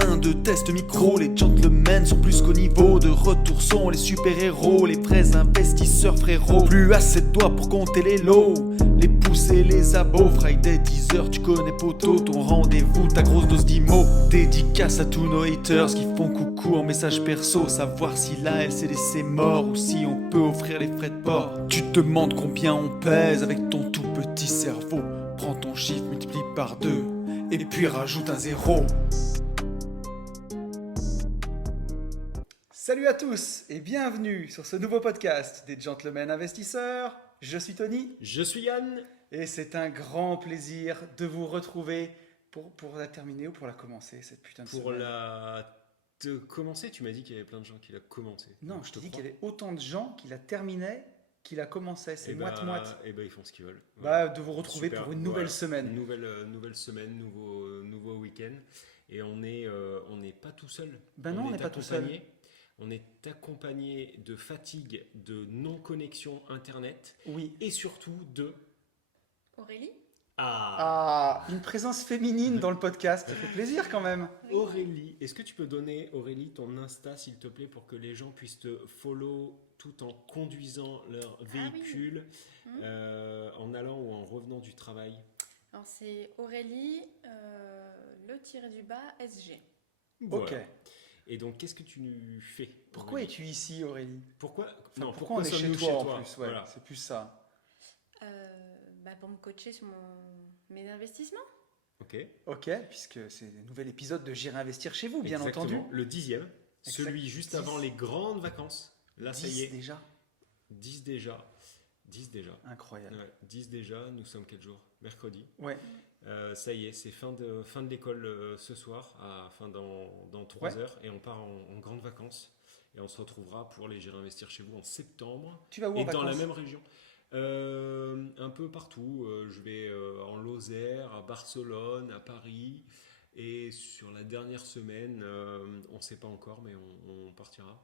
1, 2, test micro. Les gentlemen sont plus qu'au niveau. De retour sont les super-héros, les vrais investisseurs frérots. Plus assez de doigts pour compter les lots, les pouces et les abos. Friday 10h, tu connais poto, ton rendez-vous, ta grosse dose d'IMO. Dédicace à tous nos haters qui font coucou en message perso. Savoir si là elle s'est laissée mort ou si on peut offrir les frais de port. Tu te demandes combien on pèse avec ton tout petit cerveau. Prends ton chiffre, multiplie par 2 et puis rajoute un 0. Salut à tous et bienvenue sur ce nouveau podcast des Gentlemen Investisseurs. Je suis Tony Je suis Yann. et c'est un grand plaisir de vous retrouver pour la terminer ou pour la commencer cette putain de Pour semaine. te commencer, tu m'as dit qu'il y avait plein de gens qui l'ont commencé. Non, Donc, je te dis crois. qu'il y avait autant de gens qui la terminaient qu'il la commençait. C'est Eh ben, moite-moite. eh ben, ils font ce qu'ils veulent. Bah, de vous retrouver Super. pour une nouvelle Voilà. semaine. Nouvelle semaine, nouveau week-end. Et on n'est pas tout seul. Ben non, on n'est pas tout seul. On est accompagné de fatigue, de non-connexion Internet Oui. et surtout de... Aurélie? Ah, une présence féminine dans le podcast, ça fait plaisir quand même. Aurélie. Est-ce que tu peux donner, Aurélie, ton Insta, s'il te plaît, pour que les gens puissent te follow tout en conduisant leur véhicule, en allant ou en revenant du travail? Alors c'est Aurélie, le tiré du bas SG. Voilà. Ok. Et donc, qu'est-ce que tu fais? Pourquoi Aurélie es-tu ici, Aurélie? Pourquoi, Enfin, non, pourquoi on est chez sommes-nous toi en plus? Ouais, Voilà. c'est plus ça. Pour me coacher sur mes investissements. Ok. Ok, puisque c'est un nouvel épisode de J'irai investir chez vous, bien Exactement. entendu. Le 10e, Exact. celui juste 10. avant les grandes vacances. Là, ça 10 y est. déjà. 10 déjà. 10 déjà. Incroyable. Ouais, 10 déjà. Nous sommes quel jour? Mercredi. Ouais. Ça y est, c'est fin de l'école ce soir, dans 3 heures, et on part en grandes vacances. Et on se retrouvera pour les J'irai investir chez vous en septembre. Tu vas où en Et dans la vacances? même région. Un peu partout. Je vais en Lozère, à Barcelone, à Paris. Et sur la dernière semaine, on ne sait pas encore, mais on partira.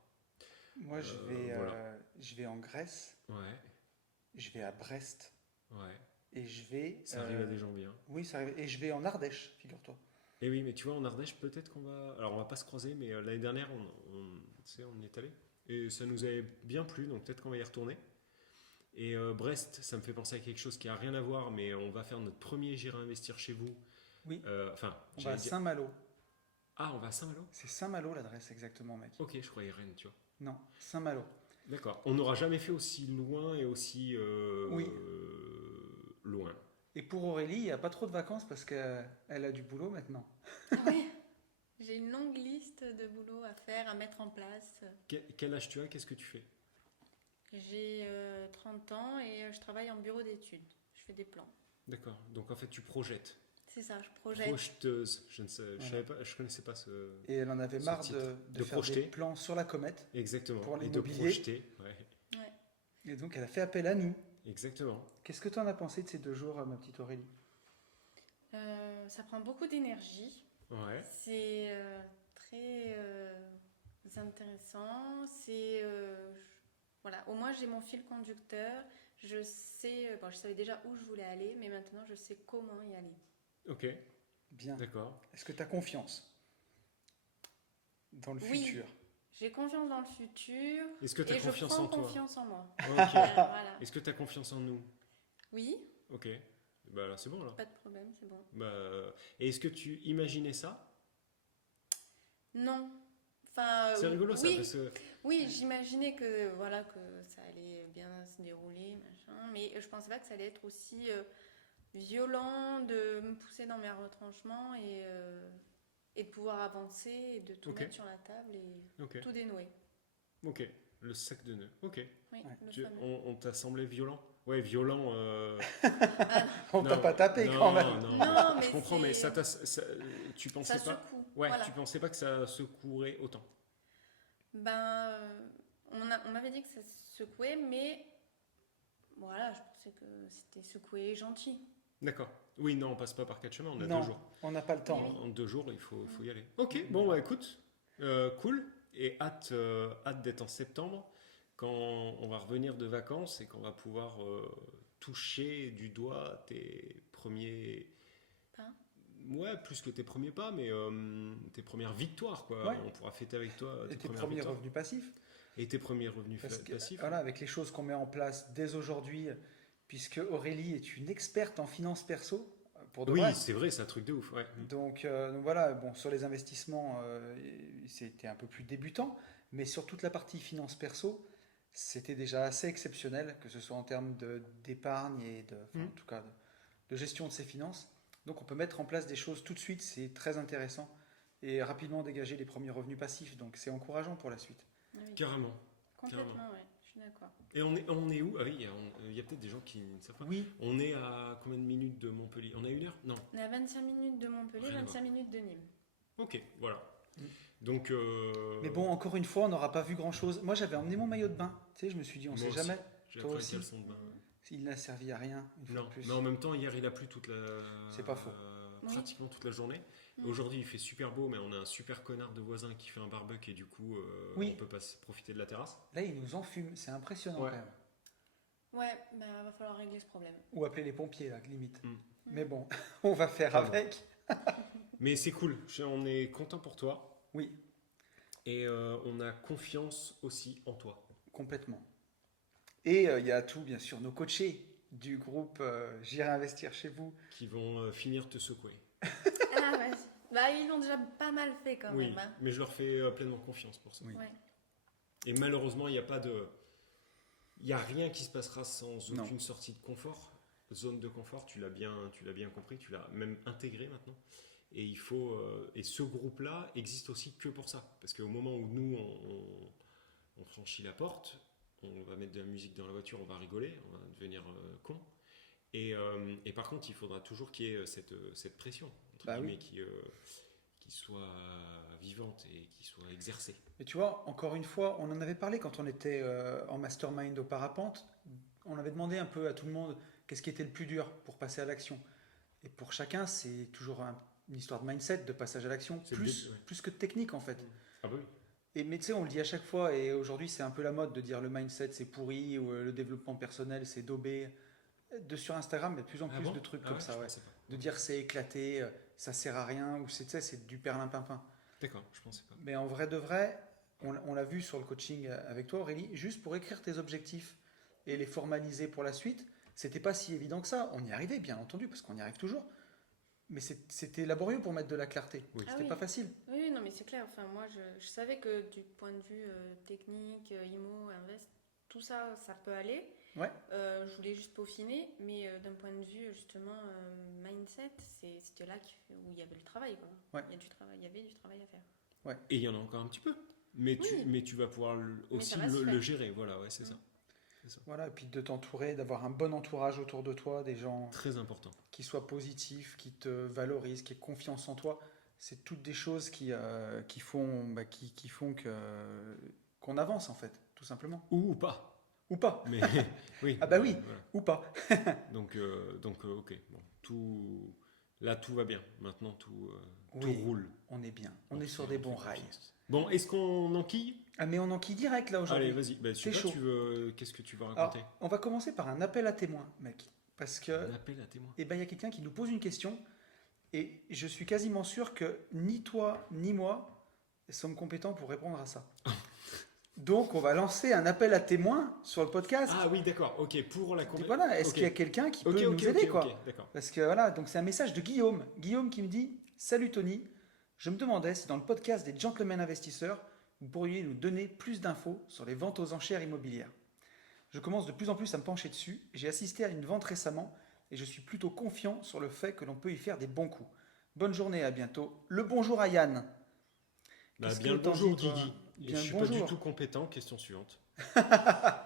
Moi, voilà. je vais en Grèce, Ouais, je vais à Brest ouais. et je vais. Ça arrive à des gens bien. Oui, ça arrive. Et je vais en Ardèche, figure-toi. Et oui, mais tu vois, en Ardèche, peut-être qu'on va... Alors, on va pas se croiser, mais l'année dernière, tu sais, on y est allé. Et ça nous avait bien plu, donc peut-être qu'on va y retourner. Et Brest, ça me fait penser à quelque chose qui a rien à voir, mais on va faire notre premier J'irai investir chez vous. Oui. Enfin, On va à Saint-Malo. Ah, on va à Saint-Malo? C'est Saint-Malo l'adresse exactement, mec. Ok, je croyais Rennes, tu vois. Non, Saint-Malo. D'accord. On n'aura jamais fait aussi loin et aussi Oui. Loin. Et pour Aurélie, il n'y a pas trop de vacances parce qu'elle a du boulot maintenant. Oui. J'ai une longue liste de boulot à faire, à mettre en place. Quel âge tu as? Qu'est-ce que tu fais? J'ai 30 ans et je travaille en bureau d'études. Je fais des plans. D'accord. Donc en fait, tu projettes. C'est ça, je projette. Projeteuse. Je ne sais, je Voilà. savais pas, je connaissais pas ce. Et elle en avait Ce marre titre. de De faire projeter. des plans sur la comète. Exactement. Pour Et de l'immobilier. projeter. Ouais. Et donc elle a fait appel à nous. Exactement. Qu'est-ce que tu en as pensé de ces 2 jours, ma petite Aurélie? Ça prend beaucoup d'énergie. Ouais. C'est très intéressant. Voilà, au moins j'ai mon fil conducteur. Je sais, je savais déjà où je voulais aller, mais maintenant je sais comment y aller. Ok. Bien. D'accord. Est-ce que tu as confiance dans le Oui. futur? J'ai confiance dans le futur. Est-ce que tu as et confiance je prends en toi? confiance en moi. Ok. Voilà. Est-ce que tu as confiance en nous? Oui, Ok. Bah là, c'est bon là. pas de problème, c'est bon. Bah, et est-ce que tu imaginais ça? Non. Enfin, C'est rigolo ça oui, parce que. oui, j'imaginais que voilà que ça allait bien se dérouler, machin, mais je pensais pas que ça allait être aussi violent de me pousser dans mes retranchements et de pouvoir avancer et de tout Ok. mettre sur la table et Ok. tout dénouer. Ok. Le sac de nœuds. Ok. Oui, Ouais. le fameux. On t'a semblé violent? Ouais, violent. On t'a Non, pas tapé non, quand même. Non, je mais comprends, mais c'est- tu Ça pensais pas. secoue. Ouais, Voilà. tu pensais pas que ça secouerait autant. On m'avait dit que ça secouait, mais voilà, je pensais que c'était secoué et gentil. D'accord. Oui, non, on passe pas par 4 chemins, on a Non, 2 jours. on n'a pas le temps. En 2 jours, il faut y aller. Ok, bon, bah écoute, cool. Et hâte d'être en septembre, quand on va revenir de vacances et qu'on va pouvoir toucher du doigt tes premiers Pain. ouais, plus que tes premiers pas, mais tes premières victoires, quoi. Ouais. On pourra fêter avec toi Et tes tes premières premiers victoires. revenus passifs. Et tes premiers revenus Parce que, passifs. voilà, avec les choses qu'on met en place dès aujourd'hui, puisque Aurélie est une experte en finance perso, pour de Oui, vrai. c'est vrai, c'est un truc de ouf. Ouais. Donc voilà, bon, sur les investissements, c'était un peu plus débutant, mais sur toute la partie finance perso, c'était déjà assez exceptionnel, que ce soit en termes d'épargne et en tout cas de gestion de ses finances. Donc on peut mettre en place des choses tout de suite, c'est très intéressant, et rapidement dégager les premiers revenus passifs. Donc c'est encourageant pour la suite. Ah oui. Carrément. Complètement, ouais, je suis d'accord. Et on est où? Ah oui, il y a peut-être des gens qui ne savent pas. Oui, On est à combien de minutes de Montpellier? On a 1 heure? Non. On est à 25 minutes de Montpellier, Rien à 25 minutes de Nîmes. Ok, voilà. Mm. Donc. mais bon, encore une fois, on n'aura pas vu grand-chose. Moi, j'avais emmené mon maillot de bain. Tu sais, je me suis dit, on Moi sait aussi. jamais. J'ai Toi appris aussi. le caleçon de bain. Il n'a servi à rien, une fois Non, de plus. mais en même temps, hier il a plu toute la. C'est pas faux. Oui. Pratiquement toute la journée. Mm. Aujourd'hui il fait super beau, mais on a un super connard de voisin qui fait un barbecue et du coup Oui. on peut pas profiter de la terrasse. Là, il nous enfume. C'est impressionnant Ouais. quand même. Ouais, bah, va falloir régler ce problème. Ou appeler les pompiers, là, limite. Mm. Mais bon, on va faire Pardon. avec. Mais c'est cool, on est content pour toi Oui, et on a confiance aussi en toi. complètement. Et il y a tout, bien sûr, nos coachés du groupe J'irai investir chez vous. Qui vont finir te secouer. Ah, vas-y. Bah, ils l'ont déjà pas mal fait quand Oui, même. Hein. mais je leur fais pleinement confiance pour ça. Oui. Ouais. Et malheureusement, il n'y a pas de. Il n'y a rien qui se passera sans Non. aucune sortie de confort. Zone de confort, tu l'as bien compris, tu l'as même intégré maintenant. Et il faut. Et ce groupe-là existe aussi que pour ça. Parce qu'au moment où nous, on franchit la porte, on va mettre de la musique dans la voiture, on va rigoler, on va devenir con. Et par contre, il faudra toujours qu'il y ait cette pression, entre Bah guillemets, oui. qui soit vivante et qui soit exercée. Mais tu vois, encore une fois, on en avait parlé quand on était en mastermind au Parapente. On avait demandé un peu à tout le monde qu'est-ce qui était le plus dur pour passer à l'action. Et pour chacun, c'est toujours une histoire de mindset, de passage à l'action, C'est le début, ouais. plus que de technique en fait. Ah bah oui. Mais tu sais, on le dit à chaque fois, et aujourd'hui c'est un peu la mode de dire le mindset c'est pourri, ou le développement personnel c'est daubé. Sur Instagram, il y a de plus en plus bon de trucs Ah comme ouais, ça, je ouais. pensais pas. De dire c'est éclaté, ça sert à rien, ou c'est, tu sais, c'est du perlimpinpin. D'accord, je pensais pas. Mais en vrai de vrai, on l'a vu sur le coaching avec toi Aurélie, juste pour écrire tes objectifs et les formaliser pour la suite, c'était pas si évident que ça. On y arrivait bien entendu, parce qu'on y arrive toujours. Mais c'était laborieux pour mettre de la clarté. Oui. Ah C'était oui. pas facile. Oui, non, mais c'est clair. Enfin, moi, je savais que du point de vue technique, IMO, Invest, tout ça, ça peut aller. Ouais. Je voulais juste peaufiner, mais d'un point de vue justement mindset, c'était là où il y avait le travail. Quoi. Ouais. Il y avait du travail à faire. Et il y en a encore un petit peu. Mais, Oui. mais tu vas pouvoir aussi ça va se le faire. gérer. Voilà, ouais, c'est Mm. ça. Voilà, et puis de t'entourer, d'avoir un bon entourage autour de toi, des gens Très important. qui soient positifs, qui te valorisent, qui aient confiance en toi. C'est toutes des choses qui font qu'on avance en fait, tout simplement. Ou pas. Ou pas. Mais oui. Ah bah oui. Voilà. Ou pas. Donc ok. Bon, tout va bien. Maintenant, tout Oui. roule. On est bien. On Donc, est sur c'est- des on bons fait rails. confiance. Bon, est-ce qu'on enquille? Ah mais on enquille direct là aujourd'hui. Allez, vas-y. Bah, je sais C'est pas, chaud. qu'est-ce que tu vas Alors, raconter? on va commencer par un appel à témoins, mec. Parce que Un appel à témoin. il y a quelqu'un qui nous pose une question et je suis quasiment sûr que ni toi ni moi sommes compétents pour répondre à ça. Donc on va lancer un appel à témoins sur le podcast. Ah oui, d'accord. Ok, pour la Et compé- voilà, est-ce ok. qu'il y a quelqu'un qui peut Ok, nous ok, aider ok, quoi ok, d'accord. Parce que voilà, donc c'est un message de Guillaume. Guillaume qui me dit: Salut Tony, je me demandais si dans le podcast des Gentlemen Investisseurs, vous pourriez nous donner plus d'infos sur les ventes aux enchères immobilières. Je commence de plus en plus à me pencher dessus. J'ai assisté à une vente récemment et je suis plutôt confiant sur le fait que l'on peut y faire des bons coups. Bonne journée, à bientôt. Le bonjour à Yann. Bah, Qu'est-ce bien le que t'en bonjour, dis, toi Guigui. Bien Je suis bonjour. pas du tout compétent. Question suivante.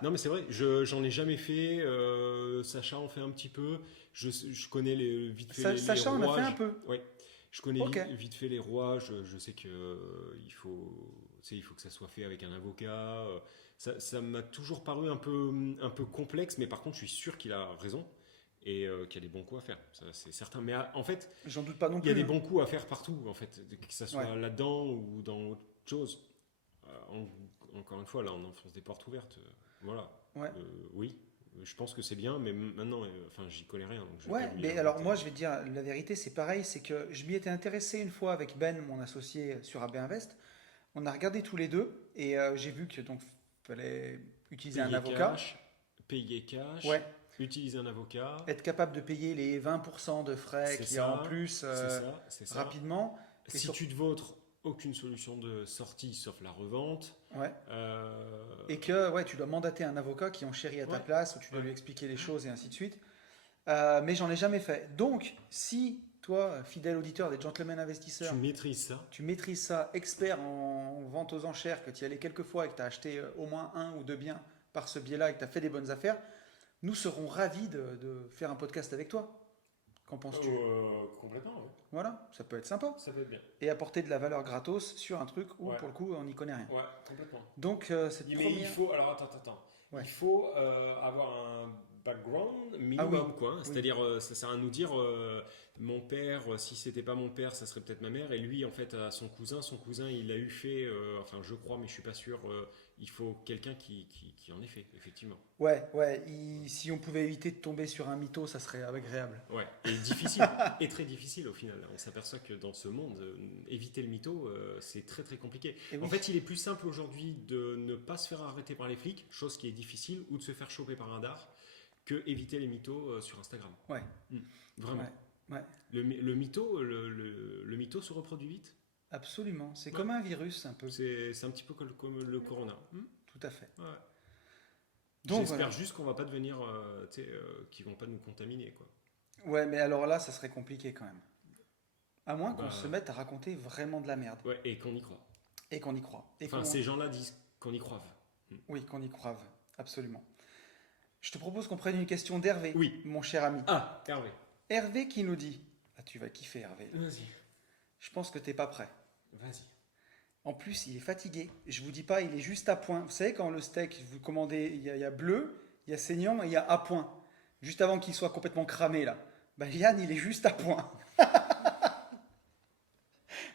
Non, mais c'est vrai, j'en ai jamais fait. Sacha en fait un petit peu. Je connais vite fait les Sacha en a fait rouages. un peu. Oui, je connais Ok. vite fait les rouages. Je sais que il faut que ça soit fait avec un avocat. Ça m'a toujours paru un peu complexe, mais par contre, je suis sûr qu'il a raison et qu'il y a des bons coups à faire. Ça, c'est certain. Mais en fait, J'en doute pas non il plus. y a des hein. bons coups à faire partout, en fait, que ça soit Ouais. là-dedans ou dans autre chose. Encore une fois, là, on enfonce des portes ouvertes. Voilà. Ouais. Oui, Je pense que c'est bien, mais maintenant, enfin, j'y connais rien. Donc je vais Ouais, pas lui mais alors inventer. moi je vais te dire la vérité, c'est pareil, c'est que je m'y étais intéressé une fois avec Ben, mon associé sur AB Invest. On a regardé tous les deux et j'ai vu que donc fallait utiliser un avocat. Payer cash, Ouais, utiliser un avocat. être capable de payer les 20% de frais C'est qu'il y a ça, en plus c'est ça. rapidement. Et Si tu te vautres, aucune solution de sortie sauf la revente. Ouais. Euh, Et que ouais, tu dois mandater un avocat qui enchérit à ta Ouais. place, où tu dois Ouais. lui expliquer les choses et ainsi de suite. Mais j'en ai jamais fait. Donc, si toi, fidèle auditeur des Gentlemen Investisseurs, tu maîtrises ça. tu maîtrises ça, expert en vente aux enchères, que tu y allais quelques fois et que tu as acheté au moins un ou deux biens par ce biais-là et que tu as fait des bonnes affaires, nous serons ravis de faire un podcast avec toi. Qu'en penses-tu? Complètement, ouais. Voilà, ça peut être sympa. Ça peut être bien. Et apporter de la valeur gratos sur un truc où, Ouais. pour le coup, on n'y connaît rien. Ouais, complètement. Donc, cette Mais il première... faut. Alors attends. Ouais. Il faut avoir un background minimum, Ah oui. quoi. Oui. C'est-à-dire, ça sert à nous dire mon père, si c'était pas mon père, ça serait peut-être ma mère. Et lui, en fait, à son cousin, il a eu fait. Enfin, je crois, mais je suis pas sûr. Il faut quelqu'un qui en ait fait, effectivement. Ouais, si on pouvait éviter de tomber sur un mytho, ça serait agréable. Ouais. Et difficile, et très difficile au final. On s'aperçoit que dans ce monde, éviter le mytho, c'est très très compliqué. Et oui. En fait, il est plus simple aujourd'hui de ne pas se faire arrêter par les flics, chose qui est difficile, ou de se faire choper par un radar, que éviter les mythos sur Instagram. Ouais. Vraiment. Ouais. Le mytho se reproduit vite. Absolument. C'est Ouais. comme un virus, un peu. C'est un petit peu comme le corona. Tout à fait. Ouais. Donc, J'espère voilà. juste qu'on va pas devenir, qu'ils vont pas nous contaminer, quoi. Ouais, mais alors là, ça serait compliqué quand même. À moins qu'on Bah. se mette à raconter vraiment de la merde. Ouais, et qu'on y croit. Et qu'on y croit. Et Enfin, qu'on- ces gens-là disent qu'on y croive. Oui, qu'on y croive. Absolument. Je te propose qu'on prenne une question d'Hervé, Oui. mon cher ami. Ah, Hervé. Hervé qui nous dit... Ah, tu vas kiffer, Hervé. Vas-y. Je pense que t'es pas prêt. Vas-y. En plus, il est fatigué. Je vous dis pas, il est juste à point. Vous savez, quand le steak, vous commandez, il y a bleu, il y a saignant et il y a à point. Juste avant qu'il soit complètement cramé, là. Ben, Yann, il est juste à point.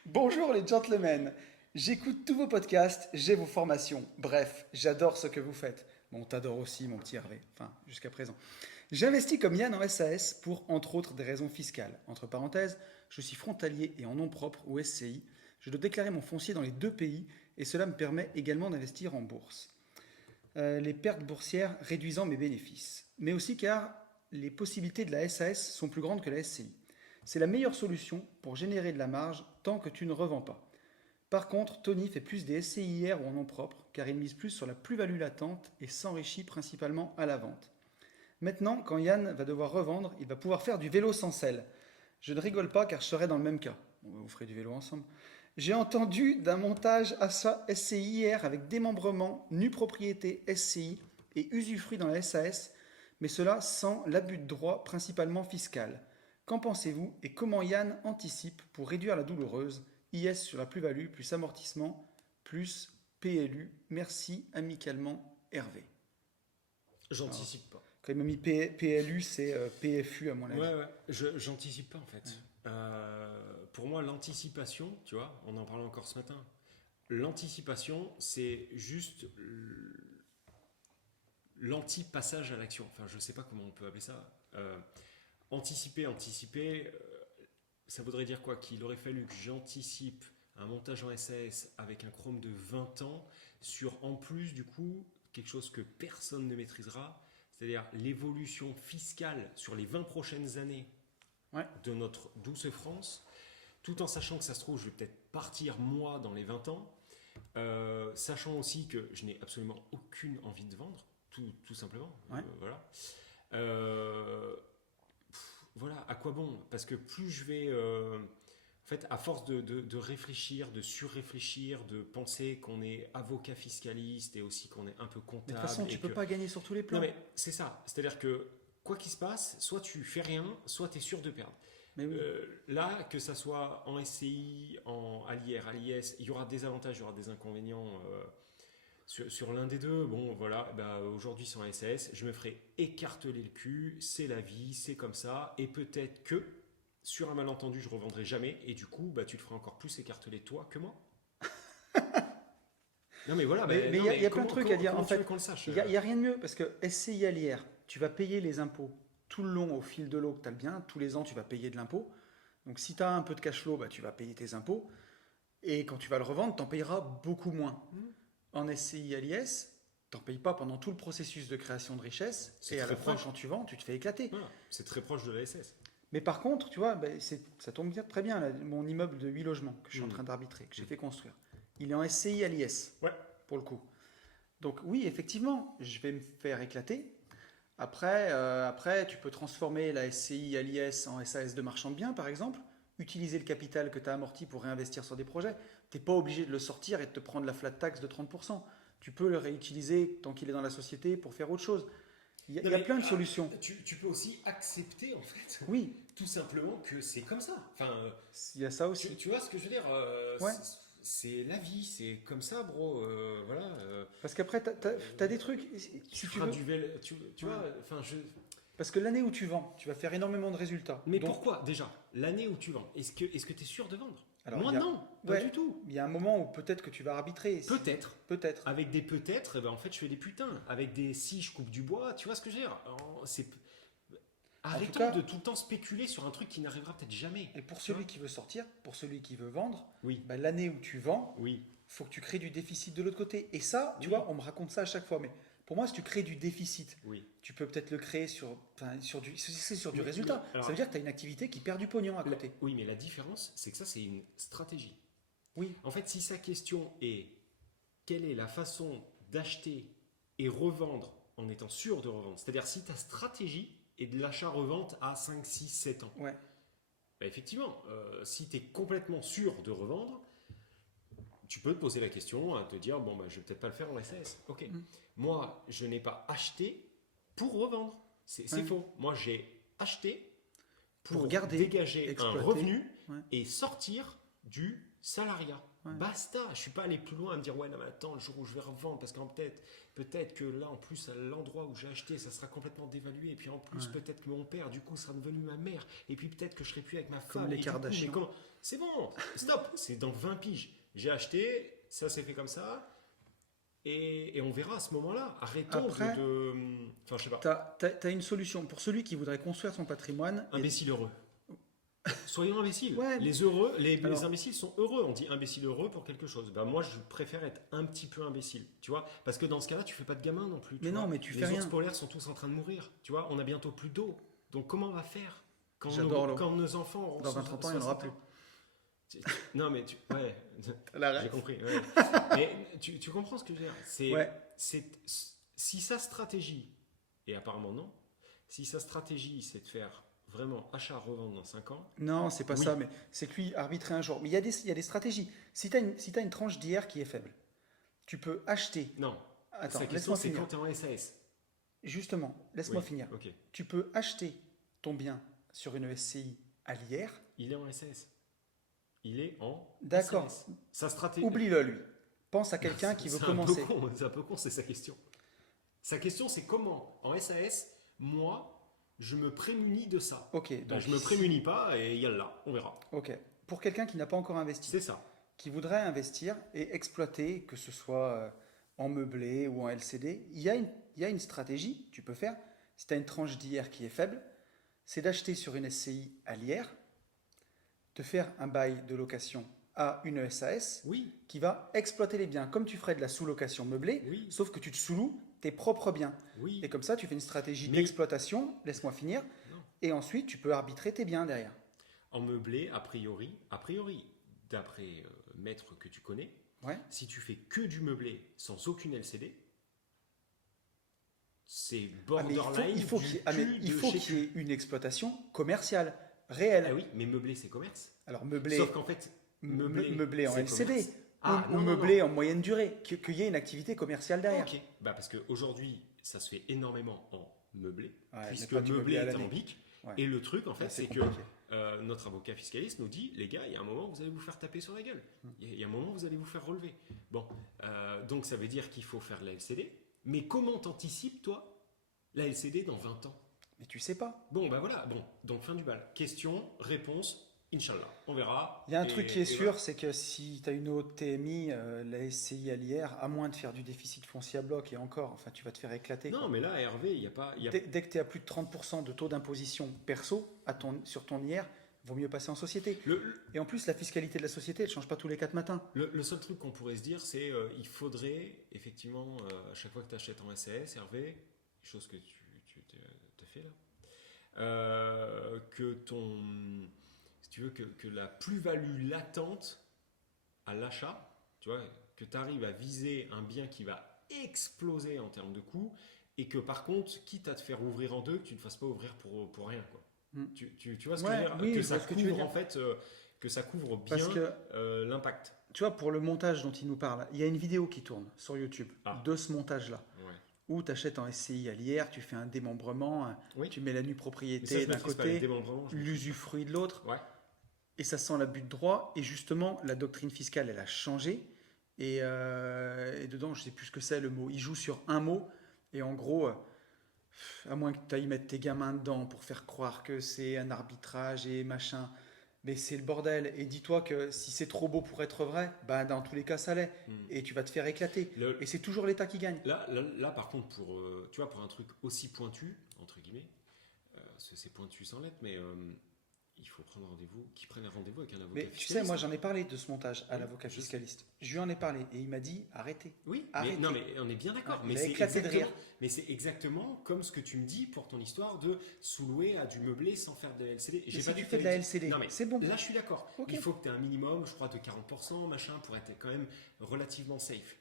Bonjour les gentlemen. J'écoute tous vos podcasts, j'ai vos formations. Bref, j'adore ce que vous faites. Bon, t'adores aussi, mon petit Hervé. Enfin, jusqu'à présent. J'investis comme Yann en SAS pour, entre autres, des raisons fiscales. Entre parenthèses, je suis frontalier et en nom propre ou SCI. Je dois déclarer mon foncier dans les deux pays et cela me permet également d'investir en bourse. Les pertes boursières réduisant mes bénéfices. Mais aussi car les possibilités de la SAS sont plus grandes que la SCI. C'est la meilleure solution pour générer de la marge tant que tu ne revends pas. Par contre, Tony fait plus des SCIR ou en nom propre car il mise plus sur la plus-value latente et s'enrichit principalement à la vente. Maintenant, quand Yann va devoir revendre, il va pouvoir faire du vélo sans selle. Je ne rigole pas car je serai dans le même cas. Vous ferez du vélo ensemble. J'ai entendu d'un montage à ça SCIR avec démembrement, nue propriété SCI et usufruit dans la SAS, mais cela sans l'abus de droit principalement fiscal. Qu'en pensez-vous et comment Yann anticipe pour réduire la douloureuse IS sur la plus-value plus amortissement plus PLU? Merci amicalement Hervé. J'anticipe pas. Quand il m'a mis PLU, c'est PFU à mon avis. Ouais. J'anticipe pas en fait. Pour moi, l'anticipation, tu vois, on en parlait encore ce matin. L'anticipation, c'est juste l'anti-passage à l'action. Enfin, je sais pas comment on peut appeler ça. Anticiper, ça voudrait dire quoi? Qu'il aurait fallu que j'anticipe un montage en SAS avec un Chrome de 20 ans sur, en plus, du coup, quelque chose que personne ne maîtrisera, c'est-à-dire l'évolution fiscale sur les 20 prochaines années de notre douce France, tout en sachant que ça se trouve, je vais peut-être partir moi dans les 20 ans, sachant aussi que je n'ai absolument aucune envie de vendre, tout simplement. Voilà. Voilà, à quoi bon? Parce que plus je vais... en fait, à force de réfléchir, de surréfléchir, de penser qu'on est avocat fiscaliste et aussi qu'on est un peu Mais comptable... de toute façon, tu peux pas gagner sur tous les plans. Non mais c'est ça, c'est-à-dire que quoi qu'il se passe, soit tu fais rien, soit tu es sûr de perdre. Mais oui. Là, que ça soit en SCI, à l'IR, à l'IS, il y aura des avantages, il y aura des inconvénients sur l'un des deux. Bon, voilà, aujourd'hui c'est en SAS, je me ferai écarteler le cul, c'est la vie, c'est comme ça, et peut-être que sur un malentendu, je revendrai jamais, et du coup, tu te feras encore plus écarteler toi que moi. Non mais voilà, Mais il y a plein de trucs à dire. En fait, qu'on le sache. il y a rien de mieux parce que SCI à l'IR, tu vas payer les impôts tout le long au fil de l'eau que tu as le bien. Tous les ans, tu vas payer de l'impôt. Donc si tu as un peu de cash flow, bah, tu vas payer tes impôts. Et quand tu vas le revendre, tu en payeras beaucoup moins. En SCI à l'IS, tu n'en payes pas pendant tout le processus de création de richesse. C'est Et à très la fin, proche. quand tu vends, tu te fais éclater. Voilà, c'est très proche de la SS. Mais par contre, tu vois, ben, ça tombe bien, très bien, là, mon immeuble de 8 logements que je suis en train d'arbitrer, que j'ai fait construire. Il est en SCI à l'IS, Ouais. pour le coup. Donc oui, effectivement, je vais me faire éclater. Après, tu peux transformer la SCI à l'IS en SAS de marchand de biens, par exemple, utiliser le capital que tu as amorti pour réinvestir sur des projets. Tu n'es pas obligé de le sortir et de te prendre la flat tax de 30%. Tu peux le réutiliser tant qu'il est dans la société pour faire autre chose. Il y a plein de solutions. Tu peux aussi accepter, en fait, Oui, tout simplement que c'est comme ça. Enfin, il y a ça aussi. tu vois ce que je veux dire Ouais. C'est la vie, c'est comme ça, bro. Voilà. Parce qu'après, tu as des trucs. Si tu feras veux. tu vois, enfin, Parce que l'année où tu vends, tu vas faire énormément de résultats. Mais Donc, pourquoi, déjà, l'année où tu vends, est-ce que tu es sûr de vendre? Alors, Moi, il y a- non, pas Ouais. du tout. il y a un moment où peut-être que tu vas arbitrer. Peut-être. Peut-être. Avec des peut-être, eh ben, en fait, je fais des putains. Avec des si, je coupe du bois, tu vois ce que je veux dire? Arrêtons cas- de tout le temps spéculer sur un truc qui n'arrivera peut-être jamais. Et pour celui qui veut sortir, pour celui qui veut vendre, Oui, bah, l'année où tu vends, oui. faut que tu crées du déficit de l'autre côté. Et ça, tu Oui. vois, on me raconte ça à chaque fois. Mais pour moi, si tu crées du déficit, Oui. tu peux peut-être le créer sur du Oui, résultat. oui. Alors- Ça veut dire que tu as une activité qui perd du pognon à côté. Oui, mais la différence, c'est que ça, c'est une stratégie. Oui. En fait, si sa question est quelle est la façon d'acheter et revendre en étant sûr de revendre, c'est-à-dire si ta stratégie est de l'achat-revente à 5, 6, 7 ans, Ouais. bah, effectivement, si tu es complètement sûr de revendre, tu peux te poser la question, à te dire, bon, bah, je vais peut-être pas le faire en SAS. Ok. Moi, je n'ai pas acheté pour revendre. C'est Ouais. faux. Moi, j'ai acheté Pour garder, dégager exploiter. un revenu Ouais. et sortir du salariat. Ouais. Basta. Je suis pas allé plus loin à me dire, ouais, non, mais attends, le jour où je vais revendre, parce qu'en peut-être que là, en plus, à l'endroit où j'ai acheté, ça sera complètement dévalué. Et puis en plus, Ouais. peut-être que mon père, du coup, sera devenu ma mère. Et puis peut-être que je serai plus avec ma Comme femme. les Et du coup, Kardashians. mais comment C'est bon, stop. C'est dans 20 piges. J'ai acheté, ça s'est fait comme ça. Et on verra à ce moment-là. Arrêtons Après, Enfin, je sais pas. Tu as une solution pour celui qui voudrait construire son patrimoine. Imbécile heureux. Soyons imbéciles. Ouais, les heureux, les Alors- imbéciles sont heureux. On dit imbécile heureux pour quelque chose. Ben moi, je préfère être un petit peu imbécile. Tu vois, parce que dans ce cas-là, tu fais pas de gamin non plus. Mais non, vois. mais tu les fais ours rien. polaires sont tous en train de mourir. Tu vois, on a bientôt plus d'eau. Donc comment on va faire quand J'adore l'eau. quand nos enfants auront Dans 20-30 ans, il n'y en aura 60 plus. ans Non, mais ouais. La J'ai ref. compris. Ouais. Mais tu comprends ce que je veux dire. Ouais. Si sa stratégie, et apparemment non, si sa stratégie c'est de faire vraiment achat-revente dans 5 ans, Non, c'est pas Oui. ça, mais c'est que lui arbitrer un jour. Mais il y a des stratégies. Si tu as une tranche d'hier qui est faible, tu peux acheter. non. Attends, Sa question laisse-moi c'est finir. quand tu es en SAS. Justement, laisse-moi Oui, finir. Ok. Tu peux acheter ton bien sur une SCI à l'IR. Il est en SAS. Il est en D'accord. SAS. Sa stratégie. Oublie-le, lui. Pense à quelqu'un qui veut commencer. C'est un peu con, c'est sa question. Sa question c'est comment en SAS, moi, je me prémunis de ça. Ok, Ben, donc je me prémunis pas et yallah, on verra. Ok. Pour quelqu'un qui n'a pas encore investi, C'est ça. qui voudrait investir et exploiter, que ce soit en meublé ou en LCD, il y a une stratégie que tu peux faire. Si tu as une tranche d'IR qui est faible, c'est d'acheter sur une SCI à l'IR, de faire un bail de location à une SAS Oui, qui va exploiter les biens comme tu ferais de la sous-location meublée, Oui. sauf que tu te sous-loues tes propres biens. oui. Et comme ça, tu fais une stratégie Mais- d'exploitation, laisse-moi finir, Non. et ensuite tu peux arbitrer tes biens derrière. En meublé, a priori, d'après maître que tu connais, Ouais. si tu fais que du meublé sans aucune LCD, c'est Ah, mais borderline il faut du qu'il y ait- ah, mais cul il de faut chez qu'il y ait cul. une exploitation commerciale, réelle. Ah oui, mais meublé c'est commerce. Alors meublé, Sauf qu'en fait, meublé en c'est LCD, commerce. Ah, ou non, non, meublé en moyenne durée, qu'il y ait une activité commerciale derrière. Ok, bah parce qu'aujourd'hui, ça se fait énormément en meublé, Ouais, mais puisque pas du meublé meublé à est en l'année. BIC. Ouais. Et le truc, en fait, Là, c'est que compliqué. notre avocat fiscaliste nous dit, les gars, il y a un moment, vous allez vous faire taper sur la gueule. Il y a un moment, vous allez vous faire relever. Bon, donc ça veut dire qu'il faut faire la LCD. Mais comment t'anticipes, toi, la LCD dans 20 ans? Mais tu sais pas. Bon, bah voilà, bon, donc fin du bal. Question, réponse, Inch'Allah, on verra. Il y a un truc qui est sûr, voilà. c'est que si tu as une haute TMI, la SCI à l'IR, à moins de faire du déficit foncier à bloc, et encore, enfin, tu vas te faire éclater, Non, quoi. mais là, Hervé, il n'y a pas. Dès que tu es à plus de 30% de taux d'imposition perso sur ton IR, vaut mieux passer en société. Et en plus, la fiscalité de la société, elle ne change pas tous les 4 matins. Le seul truc qu'on pourrait se dire, c'est il faudrait effectivement, à chaque fois que tu achètes en SAS, Hervé, chose que tu as fait là, que si tu veux, que la plus-value latente à l'achat, tu vois, que tu arrives à viser un bien qui va exploser en termes de coût, et que par contre, quitte à te faire ouvrir en deux, que tu ne fasses pas ouvrir pour rien, quoi. Tu vois ce que je veux dire? Oui, Que je ça vois ce que tu veux couvre dire. en fait, que ça couvre bien Parce que, l'impact. tu vois, pour le montage dont il nous parle, il y a une vidéo qui tourne sur YouTube de ce montage-là, Ouais. où tu achètes en SCI à l'IR, tu fais un démembrement, Oui. tu mets la nue Mais ça, propriété je d'un maîtrise pas, les côté, démembrements, je maîtrise l'usufruit de l'autre, pas. Ouais. et ça sent l'abus de droit. Et justement, la doctrine fiscale, elle a changé. Et dedans, je sais plus ce que c'est le mot. Il joue sur un mot. Et en gros, à moins que tu ailles mettre tes gamins dedans pour faire croire que c'est un arbitrage et machin, mais c'est le bordel. Et dis-toi que si c'est trop beau pour être vrai, bah dans tous les cas, ça l'est. Et tu vas te faire éclater. Et c'est toujours l'État qui gagne. Là, par contre, tu vois, pour un truc aussi pointu, entre guillemets, c'est pointu sans lettres, mais il faut prendre rendez-vous, qu'ils prennent un rendez-vous avec un avocat Mais tu fiscaliste. sais, moi j'en ai parlé de ce montage à Oui, l'avocat je sais. fiscaliste. Je lui en ai parlé et il m'a dit arrêtez. Oui, Arrêtez. mais on est bien d'accord. Ouais, mais il a c'est éclaté de exactement, rire. mais c'est exactement comme ce que tu me dis pour ton histoire de sous-louer à du meublé sans faire de la LCD. Mais si pas tu dit que fais de la t'avais dit- LCD, Non, mais c'est bon. là, je suis d'accord. Ok. Il faut que tu aies un minimum, je crois, de 40%, machin, pour être quand même relativement safe.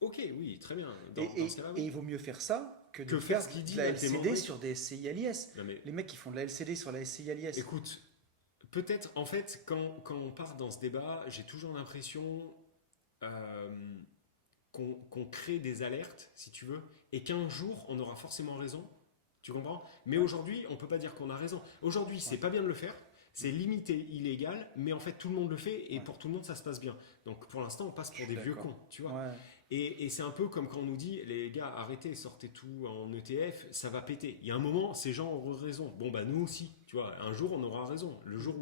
Ok, oui, très bien. Dans ce cas-là, oui. Et il vaut mieux faire ça que de Que faire faire ce qu'il dit, de la là, LCD démembrer. sur des SCI à l'IS. Non, mais Les mecs qui font de la LCD sur la SCI à l'IS. écoute, peut-être, en fait, quand on part dans ce débat, j'ai toujours l'impression qu'on crée des alertes, si tu veux, et qu'un jour, on aura forcément raison. Tu comprends? Mais aujourd'hui, on peut pas dire qu'on a raison. Aujourd'hui, c'est pas bien de le faire. C'est limité, illégal, mais en fait, tout le monde le fait, et pour tout le monde, ça se passe bien. Donc, pour l'instant, on passe Je pour suis des vieux d'accord. cons, tu vois. Ouais. Et c'est un peu comme quand on nous dit, les gars, arrêtez, sortez tout en ETF, ça va péter. Il y a un moment, ces gens auront raison. Bon, bah nous aussi, tu vois, un jour, on aura raison. Le jour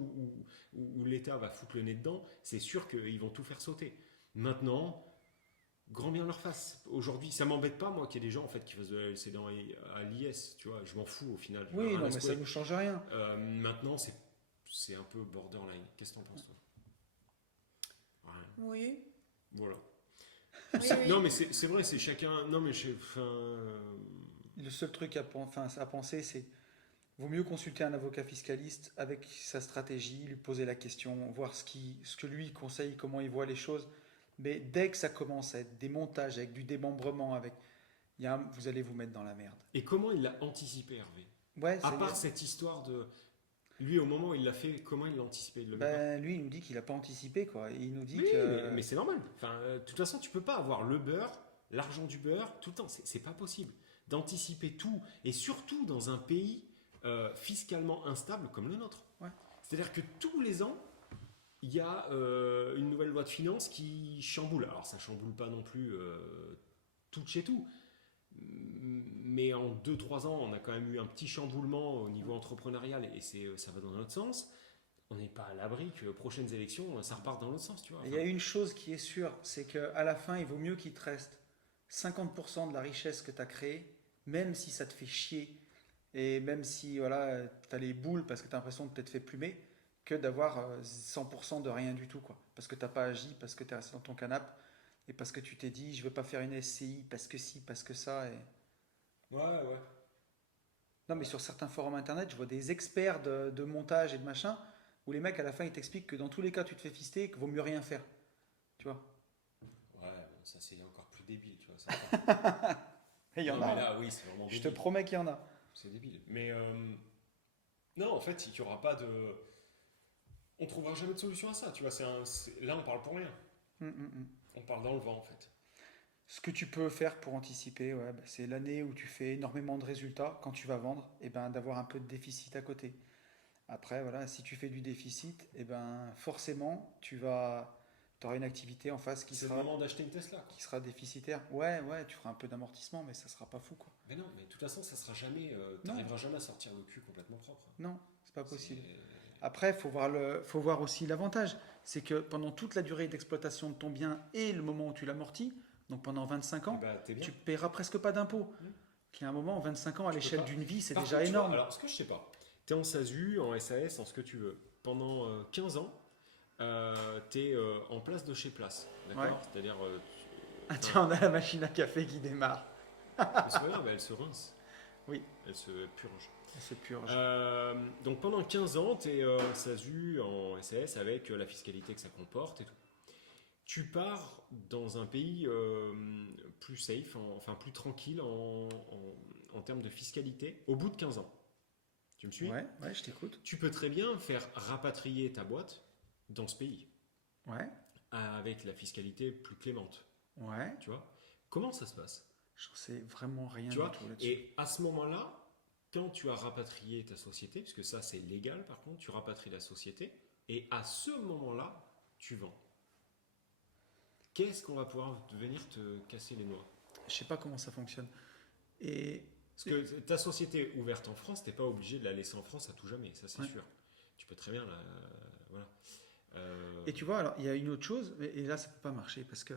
où l'État va foutre le nez dedans, c'est sûr qu'ils vont tout faire sauter. Maintenant, grand bien leur face. Aujourd'hui, ça m'embête pas, moi, qu'il y ait des gens en fait, qui fassent de la LCD à l'IS, tu vois, je m'en fous au final. Oui, Rien non, à mais ça secouer. ne nous change rien. Maintenant, c'est un peu borderline. Qu'est-ce que t'en penses, toi? Rien. Oui. Voilà. Oui, oui. Non, mais c'est vrai, c'est chacun. Non, mais Le seul truc à penser, c'est vaut mieux consulter un avocat fiscaliste avec sa stratégie, lui poser la question, voir ce que lui conseille, comment il voit les choses. Mais dès que ça commence à être des montages avec du démembrement, vous allez vous mettre dans la merde. Et comment il l'a anticipé, Hervé? Ouais, À part cette histoire de. Lui, au moment où il l'a fait, comment il l'a anticipé? Il le met pas. ben, lui, il nous dit qu'il n'a pas anticipé, quoi. Il nous dit Oui, que. mais c'est normal. Enfin, de toute façon, tu peux pas avoir le beurre, l'argent du beurre, tout le temps. C'est pas possible. D'anticiper tout, et surtout dans un pays fiscalement instable comme le nôtre. Ouais. C'est-à-dire que tous les ans, il y a une nouvelle loi de finances qui chamboule. Alors, ça chamboule pas non plus tout de chez tout. Mais en 2-3 ans, on a quand même eu un petit chamboulement au niveau entrepreneurial et ça va dans l'autre sens. On n'est pas à l'abri que aux prochaines élections, ça reparte dans l'autre sens, tu vois. Il y a une chose qui est sûre, c'est qu'à la fin, il vaut mieux qu'il te reste 50% de la richesse que tu as créée, même si ça te fait chier, et même si voilà, tu as les boules parce que tu as l'impression de t'être fait plumer, que d'avoir 100% de rien du tout, quoi. Parce que tu n'as pas agi, parce que tu es resté dans ton canapé, et parce que tu t'es dit, je ne veux pas faire une SCI, parce que si, parce que ça. Ouais. Non, mais sur certains forums internet, je vois des experts de montage et de machin, où les mecs à la fin ils t'expliquent que dans tous les cas tu te fais fister et qu'il vaut mieux rien faire. Tu vois? Ouais, bon, ça c'est encore plus débile, tu vois. Ça. Et il y en Non, a. mais là, oui, c'est vraiment Je te débile. promets qu'il y en a. C'est débile. Mais non, en fait, il n'y aura pas de. On trouvera jamais de solution à ça, tu vois. Là, on parle pour rien. On parle dans le vent, en fait. Ce que tu peux faire pour anticiper, ouais, bah, c'est l'année où tu fais énormément de résultats, quand tu vas vendre, et ben, d'avoir un peu de déficit à côté. Après, voilà, si tu fais du déficit, et ben, forcément, tu auras une activité en face C'est le moment d'acheter une Tesla, quoi. qui sera déficitaire. Ouais, tu feras un peu d'amortissement, mais ça sera pas fou, quoi. Mais non, mais de toute façon, ça sera jamais. Non. T'arriveras jamais à sortir le cul complètement propre. Non, C'est pas possible. Après, faut voir aussi l'avantage. C'est que pendant toute la durée d'exploitation de ton bien et le moment où tu l'amortis, donc pendant 25 ans, T'es bien. tu ne paieras presque pas d'impôts. Qu'il y a un moment, 25 ans à Tu peux l'échelle pas. d'une vie, c'est Par déjà contre, tu vois, énorme. alors, ce que je sais pas, tu es en SASU, en SAS, en ce que tu veux. Pendant 15 ans, tu es en place de chez place. D'accord. Ouais. C'est-à-dire. Ah tiens, on a la machine à café qui démarre. Mais c'est pas grave, elle se rince. Oui. Elle se purge. C'est purge. Donc pendant 15 ans, tu es en SASU, en SAS, avec la fiscalité que ça comporte et tout. Tu pars dans un pays plus safe, enfin plus tranquille en termes de fiscalité au bout de 15 ans. Tu me suis? Ouais, je t'écoute. Tu peux très bien faire rapatrier ta boîte dans ce pays Ouais, avec la fiscalité plus clémente. ouais. Tu vois? Comment ça se passe? J'en sais vraiment rien Tu du vois? tout là-dessus. Et à ce moment-là, quand tu as rapatrié ta société, puisque ça c'est légal par contre, tu rapatries la société et à ce moment-là, tu vends. Qu'est-ce qu'on va pouvoir venir te casser les noix? Je sais pas comment ça fonctionne. Et Parce que ta société ouverte en France, t'es pas obligé de la laisser en France à tout jamais, ça c'est Ouais. sûr. Tu peux très bien la. Voilà. Et tu vois, alors il y a une autre chose, et là ça peut pas marcher parce que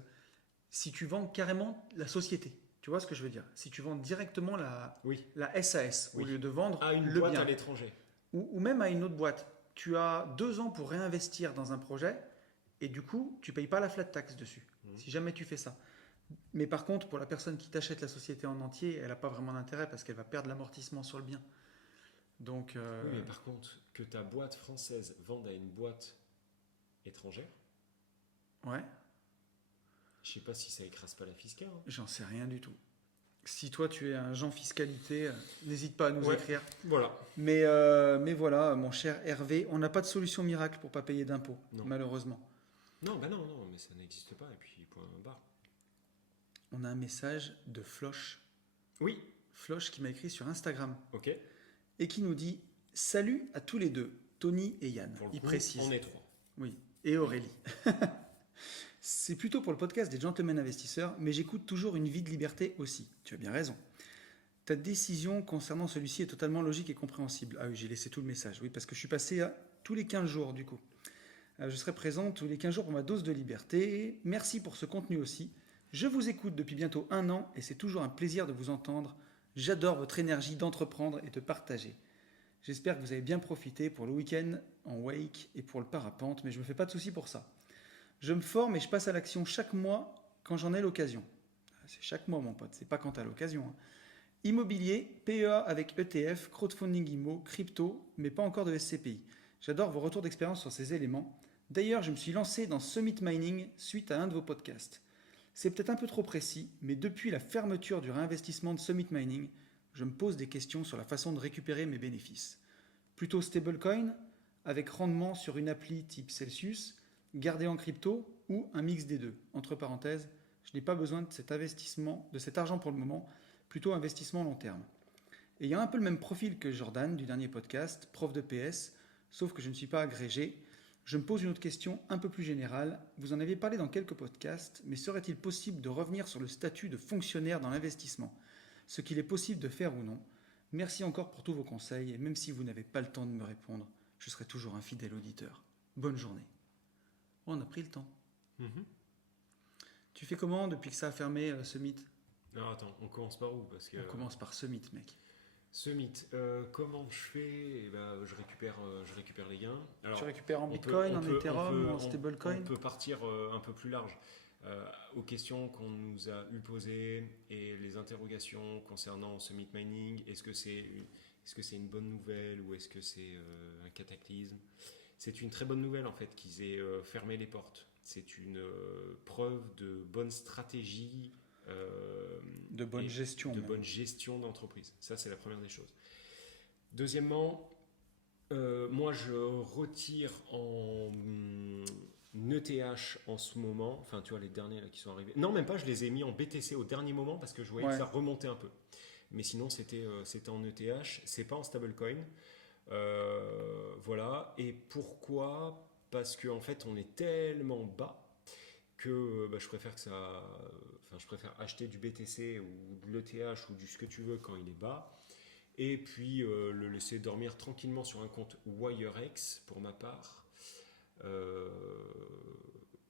si tu vends carrément la société, tu vois ce que je veux dire? Si tu vends directement Oui. la SAS au Oui. lieu de vendre À une le boîte bien, à l'étranger. ou même à une autre boîte, tu as 2 ans pour réinvestir dans un projet et du coup tu payes pas la flat tax dessus. Si jamais tu fais ça. Mais par contre, pour la personne qui t'achète la société en entier, elle n'a pas vraiment d'intérêt parce qu'elle va perdre l'amortissement sur le bien. Donc, Oui, mais par contre, que ta boîte française vende à une boîte étrangère, ouais, je sais pas si ça écrase pas la fiscale. Hein. j'en sais rien du tout. Si toi tu es un Jean fiscalité, n'hésite pas à nous Ouais. écrire. Voilà. Mais voilà, mon cher Hervé, on n'a pas de solution miracle pour pas payer d'impôts, Non. malheureusement. Non, non, mais ça n'existe pas, et puis point barre. On a un message de Floche. Oui, Floche qui m'a écrit sur Instagram ok. et qui nous dit « Salut à tous les deux, Tony et Yann Pour ». le Il coup, précise. on est trois. Oui, et Aurélie. C'est plutôt pour le podcast des gentlemen investisseurs, mais j'écoute toujours Une vie de liberté aussi. Tu as bien raison. Ta décision concernant celui-ci est totalement logique et compréhensible. Ah oui, j'ai laissé tout le message. Oui, parce que je suis passé à tous les 15 jours du coup. Je serai présent tous les 15 jours pour ma dose de liberté. Merci pour ce contenu aussi. Je vous écoute depuis bientôt 1 an et c'est toujours un plaisir de vous entendre. J'adore votre énergie d'entreprendre et de partager. J'espère que vous avez bien profité pour le week-end en wake et pour le parapente, mais je ne me fais pas de soucis pour ça. Je me forme et je passe à l'action chaque mois quand j'en ai l'occasion. C'est chaque mois, mon pote, c'est pas quand tu as l'occasion. Hein. Immobilier, PEA avec ETF, crowdfunding IMO, crypto, mais pas encore de SCPI. J'adore vos retours d'expérience sur ces éléments. D'ailleurs, je me suis lancé dans Summit Mining suite à un de vos podcasts. C'est peut-être un peu trop précis, mais depuis la fermeture du réinvestissement de Summit Mining, je me pose des questions sur la façon de récupérer mes bénéfices. Plutôt stablecoin, avec rendement sur une appli type Celsius, garder en crypto ou un mix des deux. Entre parenthèses, je n'ai pas besoin de cet investissement, de cet argent pour le moment, plutôt investissement long terme. Ayant un peu le même profil que Jordan du dernier podcast, prof de PS, sauf que je ne suis pas agrégé, je me pose une autre question un peu plus générale. Vous en avez parlé dans quelques podcasts, mais serait-il possible de revenir sur le statut de fonctionnaire dans l'investissement? Ce qu'il est possible de faire ou non? Merci encore pour tous vos conseils, et même si vous n'avez pas le temps de me répondre, je serai toujours un fidèle auditeur. Bonne journée. Oh, on a pris le temps. Tu fais comment depuis que ça a fermé Summit? Non, attends, on commence par où? Parce que, On commence par Summit, mec. Summit, comment je fais? Eh ben, je récupère les gains. Alors, Tu récupères en on Bitcoin, en peut- Ethereum, peut- en stablecoin? On peut partir un peu plus large. Aux questions qu'on nous a eu posées et les interrogations concernant Summit Mining, est-ce que c'est une bonne nouvelle ou est-ce que c'est un cataclysme? C'est une très bonne nouvelle en fait qu'ils aient fermé les portes. C'est une preuve de bonne stratégie, De bonne et gestion. de même. bonne gestion d'entreprise. Ça, c'est la première des choses. Deuxièmement, moi, je retire en ETH en ce moment. Enfin, tu vois, les derniers là, qui sont arrivés. Non, même pas, je les ai mis en BTC au dernier moment parce que je voyais Ouais. que ça remontait un peu. Mais sinon, c'était en ETH. C'est pas en stablecoin. Voilà. Et pourquoi? Parce qu'en fait, on est tellement bas que je préfère je préfère acheter du BTC ou de l'ETH ou du ce que tu veux quand il est bas Et puis le laisser dormir tranquillement sur un compte WireX pour ma part.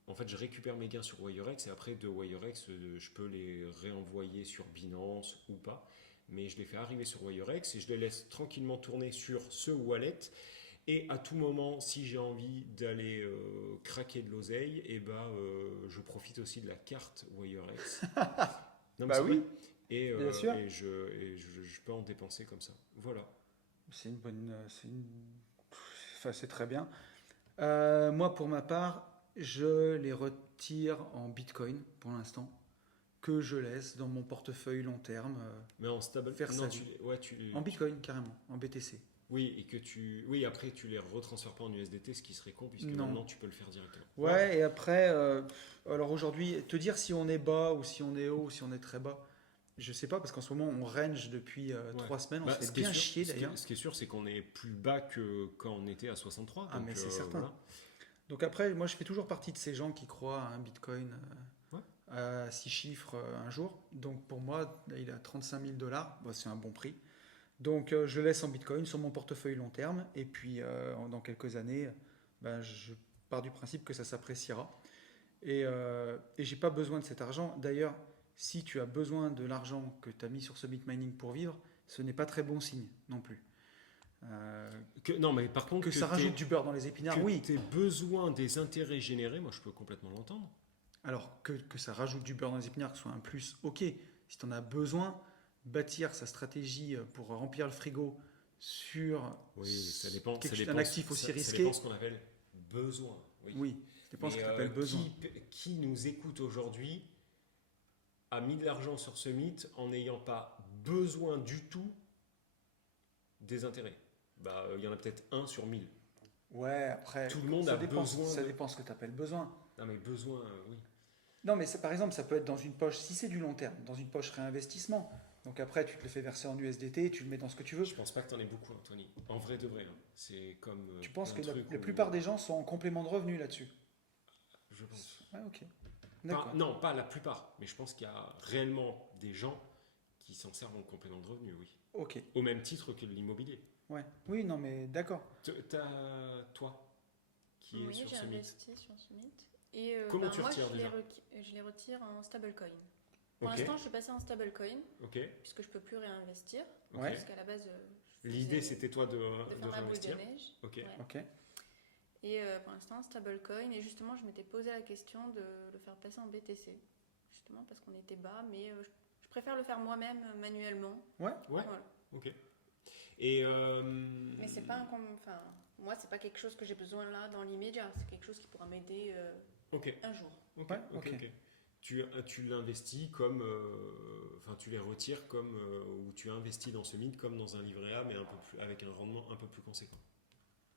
En fait, je récupère mes gains sur WireX et après de WireX, je peux les réenvoyer sur Binance ou pas. Mais je les fais arriver sur WireX et je les laisse tranquillement tourner sur ce wallet. Et à tout moment, si j'ai envie d'aller craquer de l'oseille, je profite aussi de la carte WireX. Non, mais Bah c'est oui, vrai. Et, bien sûr. je peux en dépenser comme ça. Voilà. C'est une bonne. Enfin, c'est très bien. Moi, pour ma part, je les retire en Bitcoin pour l'instant, que je laisse dans mon portefeuille long terme. Mais en stable, Faire non, sa tu, vie. ouais, tu, En Bitcoin, carrément, en BTC. oui, et que oui, après tu les retransfères pas en USDT, ce qui serait con puisque Non. maintenant tu peux le faire directement. Ouais, et après, alors aujourd'hui, te dire si on est bas ou si on est haut ou si on est très bas, je sais pas, parce qu'en ce moment, on range depuis 3 semaines, on Bah, se ce fait qui est bien sûr- chier ce qui est- d'ailleurs. Ce qui est sûr, c'est qu'on est plus bas que quand on était à 63. Ah, donc, mais c'est certain. voilà. Donc après, moi, je fais toujours partie de ces gens qui croient à un Bitcoin Ouais. à 6 chiffres un jour. Donc pour moi, là, il est à 35 000 $. Bah, c'est un bon prix. Donc je le laisse en Bitcoin sur mon portefeuille long terme. Et puis dans quelques années, bah, je pars du principe que ça s'appréciera. Et j'ai pas besoin de cet argent. D'ailleurs, si tu as besoin de l'argent que tu as mis sur ce Bitmining pour vivre, ce n'est pas très bon signe non plus. Non, mais par contre, Que ça rajoute du beurre dans les épinards, que oui. tu aies besoin des intérêts générés, moi je peux complètement l'entendre. Alors que ça rajoute du beurre dans les épinards, que ce soit un plus, ok. Si tu en as besoin, bâtir sa stratégie pour remplir le frigo sur Oui, ça dépend. un actif aussi Ça risqué. dépend ce qu'on appelle besoin. Oui. Oui, ça dépend ce Mais, que tu appelles besoin. qui nous écoute aujourd'hui a mis de l'argent sur ce mythe en n'ayant pas besoin du tout des intérêts? Bah, il y en a peut-être 1 sur 1000. Ouais, après, Tout le monde ça a dépend, besoin ça de- dépend ce que tu appelles besoin. Non, mais besoin, oui. Non, mais par exemple, ça peut être dans une poche, si c'est du long terme, dans une poche réinvestissement. Donc après, tu te le fais verser en USDT, tu le mets dans ce que tu veux. Je pense pas que t'en aies beaucoup, Anthony. En vrai de vrai. Hein. C'est comme. Tu penses plein que de la trucs où- plupart des gens sont en complément de revenus là-dessus? Je pense. Ouais, ok. Pas- D'accord. non, pas la plupart. Mais je pense qu'il y a réellement des gens qui s'en servent en complément de revenu, oui. Ok. Au même titre que l'immobilier. Ouais. Oui, non, mais d'accord. Toi, qui est Oui, sur j'ai ce mythe. investi sur ce mythe. Et Comment tu moi, retires je les, déjà je les retire en stablecoin. Pour Ok. l'instant, je suis passée en stablecoin, Ok. puisque je peux plus réinvestir. Ok. Ouais. Parce qu'à la base, je L'idée faisais c'était toi de faire ma boule de réinvestir. neige. Ok. Ouais. Ok. Et pour l'instant, stablecoin. Et justement, je m'étais posé la question de le faire passer en BTC. Justement, parce qu'on était bas. Mais je préfère le faire moi-même manuellement. Ouais. Ouais. Voilà. Ok. Et Mais c'est pas enfin, moi, c'est pas quelque chose que j'ai besoin là dans l'immédiat. C'est quelque chose qui pourra m'aider ok. un jour. Ok. Ouais, Ok. ok. Ok. Tu l'investis comme, enfin tu les retires comme, ou tu investis dans ce mythe comme dans un livret A, mais un peu plus, avec un rendement un peu plus conséquent.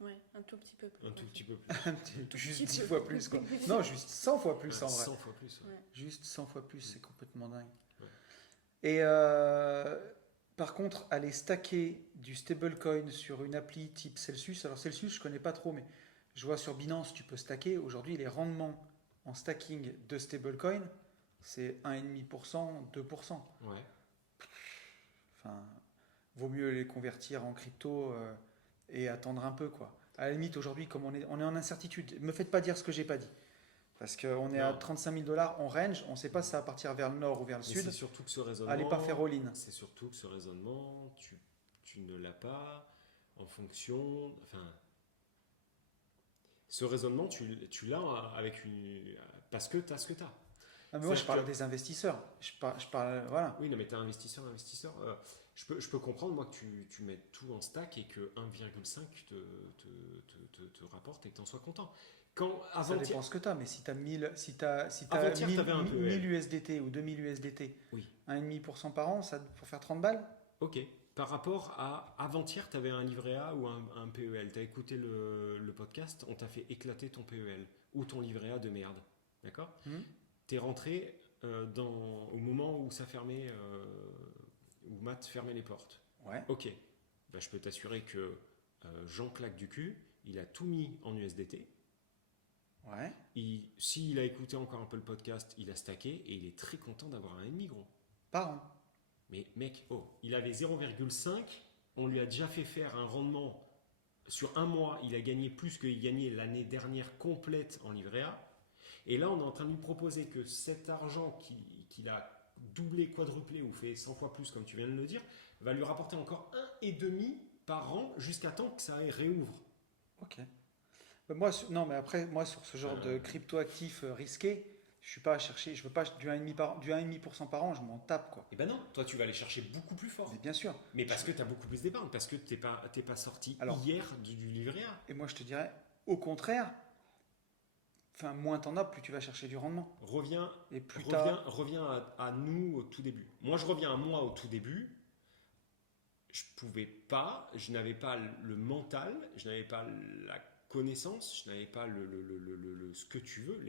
Ouais, un tout petit peu plus. Un tout petit peu plus. Juste petit 10 peu. fois plus, quoi. Non, juste 100 fois plus en vrai. 100 fois plus. Ouais. Ouais. Juste 100 fois plus, c'est complètement dingue. Ouais. Et par contre, aller stacker du stablecoin sur une appli type Celsius, alors Celsius, je connais pas trop, mais je vois sur Binance, tu peux stacker. Aujourd'hui, les rendements en stacking de stablecoin, c'est 1,5%, 2%. Ouais. Enfin, vaut mieux les convertir en crypto et attendre un peu, quoi. À la limite, aujourd'hui, comme on est en incertitude, me faites pas dire ce que j'ai pas dit. Parce qu'on est à Non. 35 000 $, on range, on ne sait pas si ça va partir vers le nord ou vers le Mais sud. c'est surtout que ce raisonnement. Allez pas faire all-in. C'est surtout que ce raisonnement, tu ne l'as pas en fonction. Enfin, ce raisonnement, tu l'as avec parce que tu as ce que tu as. Ah, mais moi, je C'est-à-dire parle que- des investisseurs. Je parle, voilà. Oui, non, mais tu es investisseur. Je peux comprendre, moi, que tu mettes tout en stack et que 1,5 te rapporte et que tu en sois content. Quand, Ça avant dépend ce que tu as, mais si tu as 1000, si t'as Avant-hier, 1000 t'avais un peu, 1000 USDT ou 2000 USDT, Oui. 1,5% par an, ça, pour faire 30 balles. Ok. Par rapport à avant-hier, tu avais un livret A ou un PEL. Tu as écouté le podcast, on t'a fait éclater ton PEL ou ton livret A de merde. D'accord. Tu es rentré au moment où ça fermait, où Matt fermait les portes. Ouais. Ok. Bah, je peux t'assurer que Jean claque du cul, il a tout mis en USDT. Ouais. S'il a écouté encore un peu le podcast, il a stacké et il est très content d'avoir un ennemi gros. Par an. Mais mec, il avait 0,5 on lui a déjà fait faire un rendement sur un mois, il a gagné plus qu'il gagnait l'année dernière complète en livret A. Et là, on est en train de lui proposer que cet argent qu'il a doublé, quadruplé ou fait 100 fois plus, comme tu viens de le dire, va lui rapporter encore 1,5 par an jusqu'à temps que ça réouvre. Ok. Non, mais après, moi, sur ce genre de crypto-actifs risqués, je suis pas à chercher, je veux pas du 1,5% par an, je m'en tape, quoi. Eh ben non, toi tu vas aller chercher beaucoup plus fort. Mais bien sûr. Mais parce que tu as beaucoup plus d'épargne, parce que t'es pas sorti Alors, hier du livret A. Et moi, je te dirais, au contraire, enfin, moins t'en as, plus tu vas chercher du rendement. Reviens Et plus t'as... à nous au tout début. Moi je reviens à moi au tout début. Je n'avais pas le mental, je n'avais pas la connaissance, je n'avais pas ce que tu veux,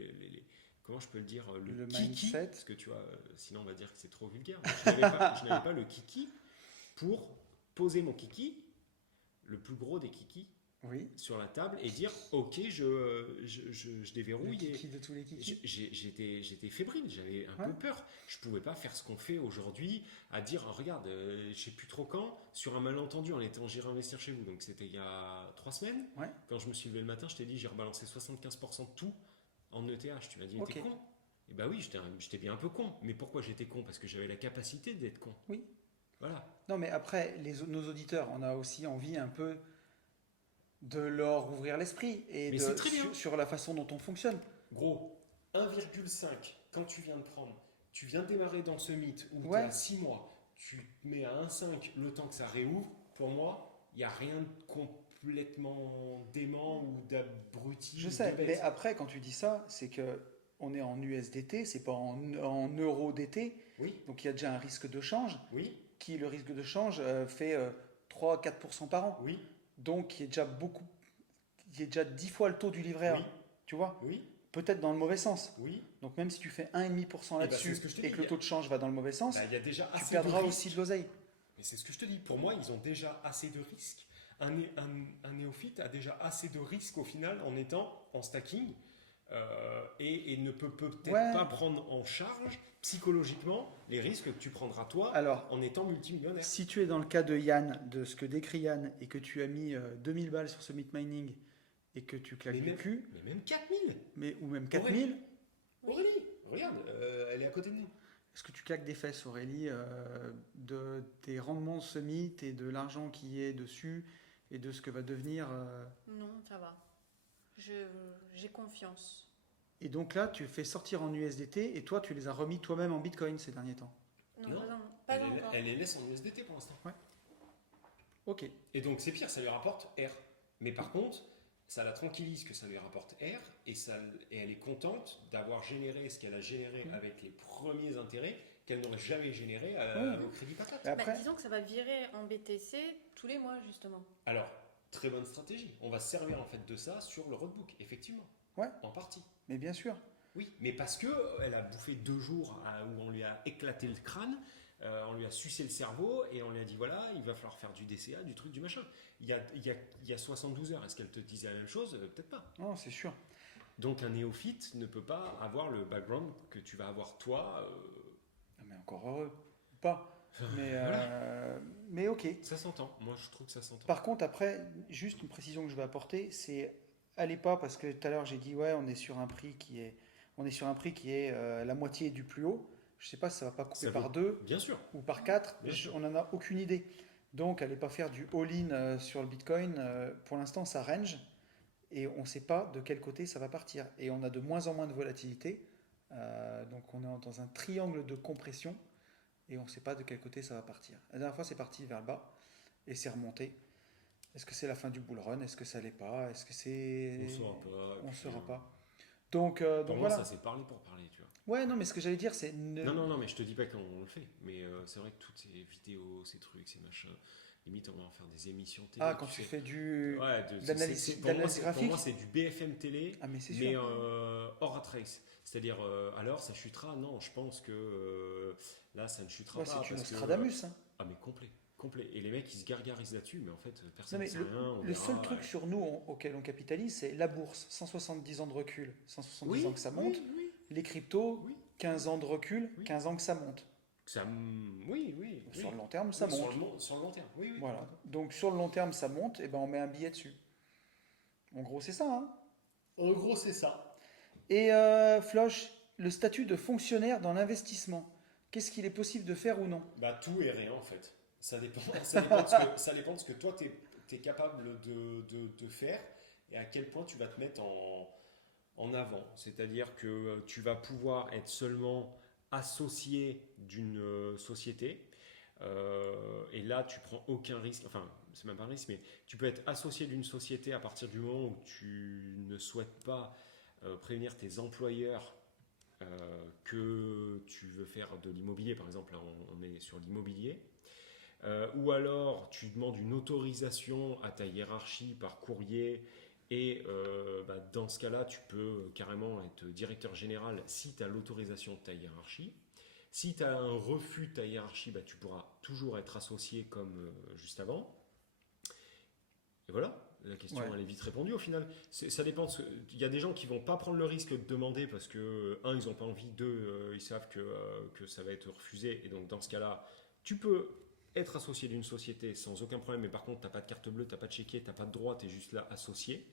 comment je peux le dire, Le kiki, mindset. parce que tu vois, sinon on va dire que c'est trop vulgaire. Je n'avais pas le kiki pour poser mon kiki, le plus gros des kikis, Oui. sur la table et dire ok, je déverrouille. Le kiki de tous les kikis. J'étais fébrile, j'avais un peu peur. Je pouvais pas faire ce qu'on fait aujourd'hui, à dire regarde, je sais plus trop quand, sur un malentendu, j'irai investir chez vous. Donc c'était il y a 3 semaines. Ouais. Quand je me suis levé le matin, je t'ai dit j'ai rebalancé 75% de tout en ETH. Tu m'as dit t'es con. Et bah oui, j'étais bien un peu con. Mais pourquoi j'étais con? Parce que j'avais la capacité d'être con. Oui. Voilà. Non, mais après, nos auditeurs, on a aussi envie un peu de leur ouvrir l'esprit et Mais c'est très bien. sur la façon dont on fonctionne. Gros, 1,5, quand tu viens de prendre, tu viens de démarrer dans ce mythe où tu Ouais. as 6 mois, tu te mets à 1,5 le temps que ça réouvre, pour moi, il n'y a rien de complètement dément ou d'abruti. Je ou sais, de bête. mais après, quand tu dis ça, c'est que on est en USDT, c'est pas en euro DT, Oui, donc il y a déjà un risque de change, oui, qui le risque de change fait 3-4% par an. oui, Donc il y a déjà 10 fois le taux du livret A, oui, tu vois, oui, peut-être dans le mauvais sens. oui. Donc même si tu fais 1,5% Eh ben, là-dessus c'est ce que je te et dis, que le taux de change va dans le mauvais sens, Bah, il y a déjà tu assez perdras de aussi risques. de l'oseille. Mais c'est ce que je te dis. Pour moi, ils ont déjà assez de risques. Un néophyte a déjà assez de risques au final en étant en stacking et ne peut peut-être Ouais. pas prendre en charge psychologiquement les risques que tu prendras toi Alors, en étant multimillionnaire. si tu es dans le cas de Yann, de ce que décrit Yann, et que tu as mis 2000 balles sur ce Meat Mining et que tu claques le cul, Mais même 4000. ou même 4000, Aurélie, regarde, elle est à côté de nous. est-ce que tu claques des fesses, Aurélie, de tes rendements de ce mythe et de l'argent qui est dessus et de ce que va devenir Non, ça va. J'ai confiance. Et donc là, tu fais sortir en USDT et toi, tu les as remis toi-même en Bitcoin ces derniers temps. Non, Non. pas encore. Elle les laisse en USDT pour l'instant. Ok. Et donc c'est pire, ça lui rapporte R. Mais par contre, ça la tranquillise que ça lui rapporte R et elle est contente d'avoir généré ce qu'elle a généré avec les premiers intérêts qu'elle n'aurait jamais généré au crédit patate. Et après, Disons que ça va virer en BTC tous les mois, justement. Alors, très bonne stratégie. On va se servir en fait de ça sur le roadbook, effectivement. Ouais. En partie. mais bien sûr. Oui, mais parce que elle a bouffé 2 jours où on lui a éclaté le crâne, on lui a sucé le cerveau et on lui a dit voilà, il va falloir faire du DCA, du truc, du machin. Il y a 72 heures, est-ce qu'elle te disait la même chose? Peut-être pas. Non, c'est sûr. Donc un néophyte ne peut pas avoir le background que tu vas avoir toi. Ah, mais encore heureux. Ou pas. Mais, Voilà. mais ok. Ça s'entend. Moi, je trouve que ça s'entend. Par contre, après, juste une précision que je vais apporter, c'est allez pas parce que tout à l'heure j'ai dit ouais, on est sur un prix qui est la moitié du plus haut. Je sais pas si ça va pas couper Ça par vaut- 2 Bien sûr. ou par 4. Bien sûr. On en a aucune idée. Donc, allez pas faire du all-in sur le Bitcoin. Pour l'instant, ça range et on ne sait pas de quel côté ça va partir. Et on a de moins en moins de volatilité. Donc, on est dans un triangle de compression et on ne sait pas de quel côté ça va partir. La dernière fois, c'est parti vers le bas et c'est remonté. Est-ce que c'est la fin du bull run? Est-ce que ça l'est pas? Est-ce que c'est... On saura pas. On ne Puis, saura pas. Donc Pour moi, voilà. ça c'est parler pour parler, tu vois. Ouais, non, mais ce que j'allais dire, c'est... Non, mais je te dis pas qu'on le fait. Mais c'est vrai que toutes ces vidéos, ces trucs, ces machins, limite, on va en faire des émissions télé. Ah, quand tu fais du... Ouais, d'analyse pour moi, d'analyse pour moi, graphique. c'est du BFM télé, Ah, mais c'est mais sûr. hors trace. C'est-à-dire, alors ça chutera? Non, je pense que là, ça ne chutera Ouais, pas. c'est une parce que, Nostradamus. Hein. ah, mais complet. Et les mecs, ils se gargarisent là-dessus, mais en fait, personne Non, ne mais sait rien. on le verra, seul truc ouais. sur nous auquel on capitalise, c'est la bourse, 170 ans de recul, 170 Oui, ans que ça monte. oui. Les cryptos, Oui. 15 ans de recul, Oui. 15 ans que ça monte. Oui. Sur le long terme, ça Oui, monte. Sur le long terme, oui. Voilà. Donc sur le long terme, ça monte, et ben on met un billet dessus. En gros, c'est ça, hein. En gros, c'est ça. Et Floch, le statut de fonctionnaire dans l'investissement, qu'est-ce qu'il est possible de faire ou non? Bah, tout et rien en fait. Ça dépend, ça dépend de ce que toi tu es capable de faire et à quel point tu vas te mettre en avant. C'est-à-dire que tu vas pouvoir être seulement associé d'une société et là tu prends aucun risque, enfin c'est même pas un risque, mais tu peux être associé d'une société à partir du moment où tu ne souhaites pas prévenir tes employeurs que tu veux faire de l'immobilier, par exemple, là on est sur l'immobilier, ou alors tu demandes une autorisation à ta hiérarchie par courrier et dans ce cas-là tu peux carrément être directeur général si tu as l'autorisation de ta hiérarchie. Si tu as un refus de ta hiérarchie, tu pourras toujours être associé comme juste avant. Et voilà, la question elle est vite répondue au final. Ça dépend. Il y a des gens qui vont pas prendre le risque de demander parce que, un, ils n'ont pas envie, deux, ils savent que ça va être refusé. Et donc, dans ce cas-là, tu peux être associé d'une société sans aucun problème, mais par contre, tu n'as pas de carte bleue, tu n'as pas de chéquier, tu n'as pas de droit, tu es juste là associé.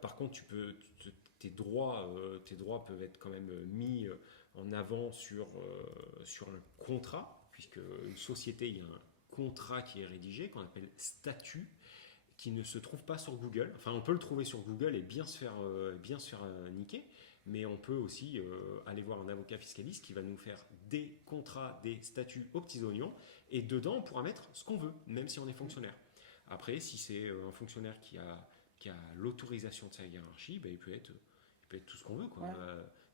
Par contre, tes droits peuvent être quand même mis en avant sur un contrat, puisque une société, il y a un contrat qui est rédigé, qu'on appelle statut, qui ne se trouve pas sur Google. Enfin, on peut le trouver sur Google et bien se faire niquer, mais on peut aussi aller voir un avocat fiscaliste qui va nous faire des contrats, des statuts aux petits oignons, et dedans, on pourra mettre ce qu'on veut, même si on est fonctionnaire. Après, si c'est un fonctionnaire qui a l'autorisation de sa hiérarchie, il peut être tout ce qu'on veut, quoi.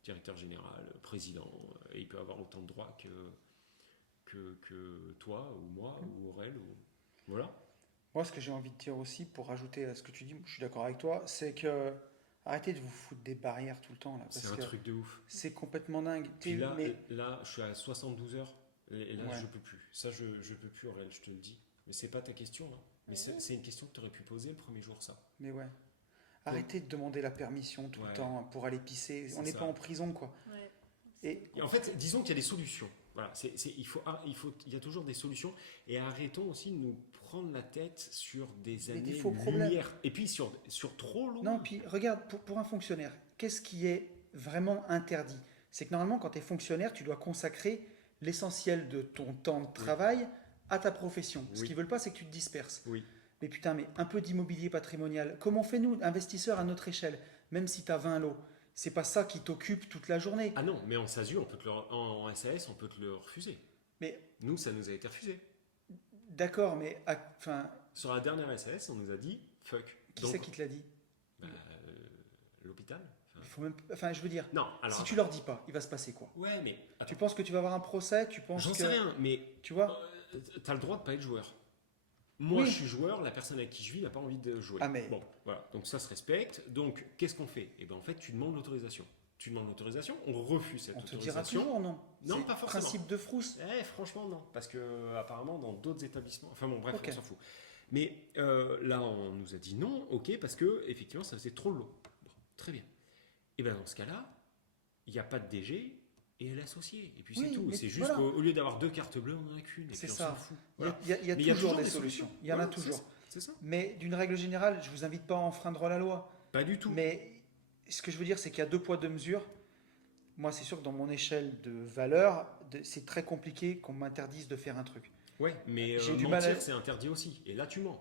Directeur général, président, et il peut avoir autant de droits que toi, ou moi, ou Aurel, voilà. Moi, ce que j'ai envie de dire aussi, pour rajouter à ce que tu dis, je suis d'accord avec toi, c'est que arrêtez de vous foutre des barrières tout le temps. Là, c'est un truc de ouf. C'est complètement dingue. Puis là, je suis à 72 heures, et là, je peux plus. Ça, je peux plus, Aurel, je te le dis. Mais c'est pas ta question, hein. Mais c'est une question que tu aurais pu poser le premier jour, ça. Mais ouais. Arrêtez de demander la permission tout le temps pour aller pisser. On n'est pas en prison, quoi. Ouais. Et en fait, disons qu'il y a des solutions. Voilà, il y a toujours des solutions. Et arrêtons aussi de nous prendre la tête sur des années-lumière. Et puis sur trop loin. Non, puis regarde, pour un fonctionnaire, qu'est-ce qui est vraiment interdit? C'est que normalement, quand tu es fonctionnaire, tu dois consacrer l'essentiel de ton temps de travail à ta profession. Ce qu'ils veulent pas, c'est que tu te disperses. Oui. Mais putain, mais un peu d'immobilier patrimonial. Comment fait-nous, investisseurs à notre échelle, même si tu as 20 lots? C'est pas ça qui t'occupe toute la journée. Ah non, mais en SASU, en SAS, on peut te le refuser. Mais nous, ça nous a été refusé. D'accord, mais sur la dernière SAS, on nous a dit fuck. Qui c'est qui te l'a dit? L'hôpital. Je veux dire, non, alors, si tu leur dis pas, il va se passer quoi? Ouais, mais attends. Tu penses que tu vas avoir un procès? J'en sais rien, mais tu vois, t'as le droit de pas être joueur. Moi, je suis joueur, la personne avec qui je vis n'a pas envie de jouer. Ah, mais... Bon, voilà, donc ça se respecte. Donc, qu'est-ce qu'on fait? Eh ben, en fait, tu demandes l'autorisation. Tu demandes l'autorisation, on refuse cette autorisation. On te dira toujours non. Non, pas forcément. Principe de frousse. Franchement, non. Parce que apparemment, dans d'autres établissements... Enfin bon, bref, on s'en fout. Mais là, on nous a dit non, ok, parce que effectivement, ça faisait trop lourd. Bon, très bien. Et bien, dans ce cas-là, il n'y a pas de DG... et l'associé. Et puis c'est tout. C'est juste qu'au lieu d'avoir deux cartes bleues, on en a qu'une. C'est ça. On s'en fout. Voilà. Il y a toujours des solutions. Il y en a toujours. C'est ça. Mais d'une règle générale, je ne vous invite pas à enfreindre la loi. Pas du tout. Mais ce que je veux dire, c'est qu'il y a deux poids, deux mesures. Moi, c'est sûr que dans mon échelle de valeur, c'est très compliqué qu'on m'interdise de faire un truc. Ouais, mais mentir, c'est interdit aussi. Et là, tu mens.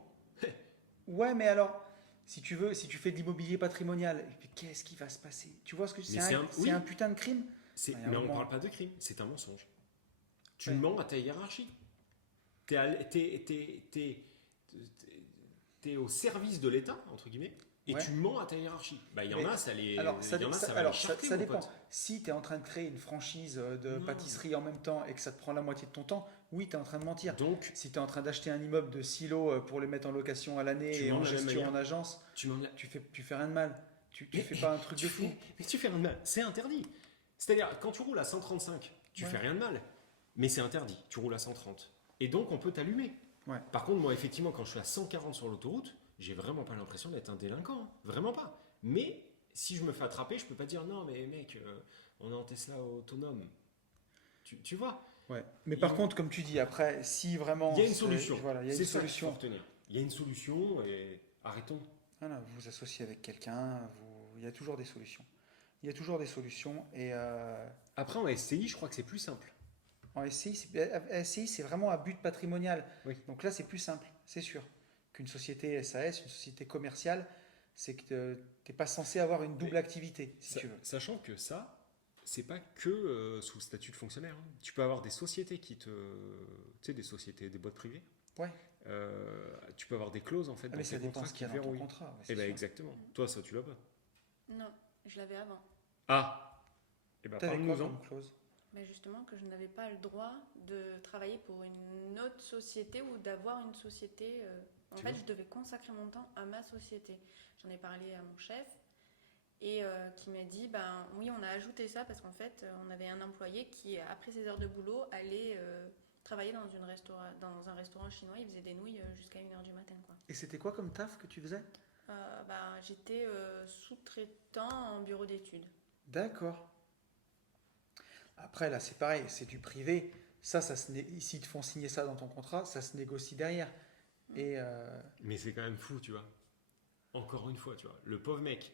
Ouais, mais alors... Si tu fais de l'immobilier patrimonial, qu'est-ce qui va se passer? Tu vois ce que c'est? Un putain de crime. Mais on ne parle pas de crime, c'est un mensonge. Tu mens à ta hiérarchie. T'es au service de l'État, entre guillemets, et tu mens à ta hiérarchie. Il y en a, ça ça dépend. Si tu es en train de créer une franchise de pâtisserie en même temps et que ça te prend la moitié de ton temps, oui, tu es en train de mentir. Donc, si tu es en train d'acheter un immeuble de silo pour le mettre en location à l'année et en gestion en agence, tu fais rien de mal. Tu fais pas un truc de fou. Mais tu fais rien de mal, c'est interdit. C'est-à-dire, quand tu roules à 135, tu fais rien de mal. Mais c'est interdit, tu roules à 130. Et donc, on peut t'allumer. Ouais. Par contre, moi, effectivement, quand je suis à 140 sur l'autoroute, j'ai vraiment pas l'impression d'être un délinquant. Hein. Vraiment pas. Mais si je me fais attraper, je peux pas dire non, mais mec, on est en Tesla autonome. Tu vois? Ouais. Mais par contre, comme tu dis, après, si vraiment. Il y a une c'est- solution. Voilà, il y a C'est une ça qu'il faut solution. retenir. Il y a une solution et arrêtons. Voilà, vous vous associez avec quelqu'un, il y a toujours des solutions. Il y a toujours des solutions. Et Après, en SCI, je crois que c'est plus simple. en SCI, c'est vraiment à but patrimonial. Oui. Donc là, c'est plus simple, c'est sûr. Qu'une société SAS, une société commerciale, c'est que tu n'es pas censé avoir une double Mais activité, si tu veux. Sachant que ça, c'est pas que sous statut de fonctionnaire. Hein. Tu peux avoir des sociétés qui te. Tu sais, des sociétés, des boîtes privées. Ouais. Tu peux avoir des clauses en fait Ah, dans mais tes ça dépend contrats ce qui qu'il y a dans ton verrouillent. contrat. ouais, Eh c'est ben sûr. exactement. Toi, ça, tu l'as pas. Non, je l'avais avant. Ah. Eh ben T'avais quoi parle-nous-en. comme clause? Mais justement que je n'avais pas le droit de travailler pour une autre société ou d'avoir une société. En Tu fait, vois. je devais consacrer mon temps à ma société. J'en ai parlé à mon chef et qui m'a dit, ben oui, on a ajouté ça parce qu'en fait, on avait un employé qui, après ses heures de boulot, allait travailler dans un restaurant chinois. Il faisait des nouilles jusqu'à 1h du matin, quoi. Et c'était quoi comme taf que tu faisais? Ben, j'étais sous-traitant en bureau d'études. D'accord. Après, là, c'est pareil, c'est du privé. Ça, s'ils te font signer ça dans ton contrat, ça se négocie derrière. Et Mais c'est quand même fou, tu vois. Encore une fois, tu vois. Le pauvre mec,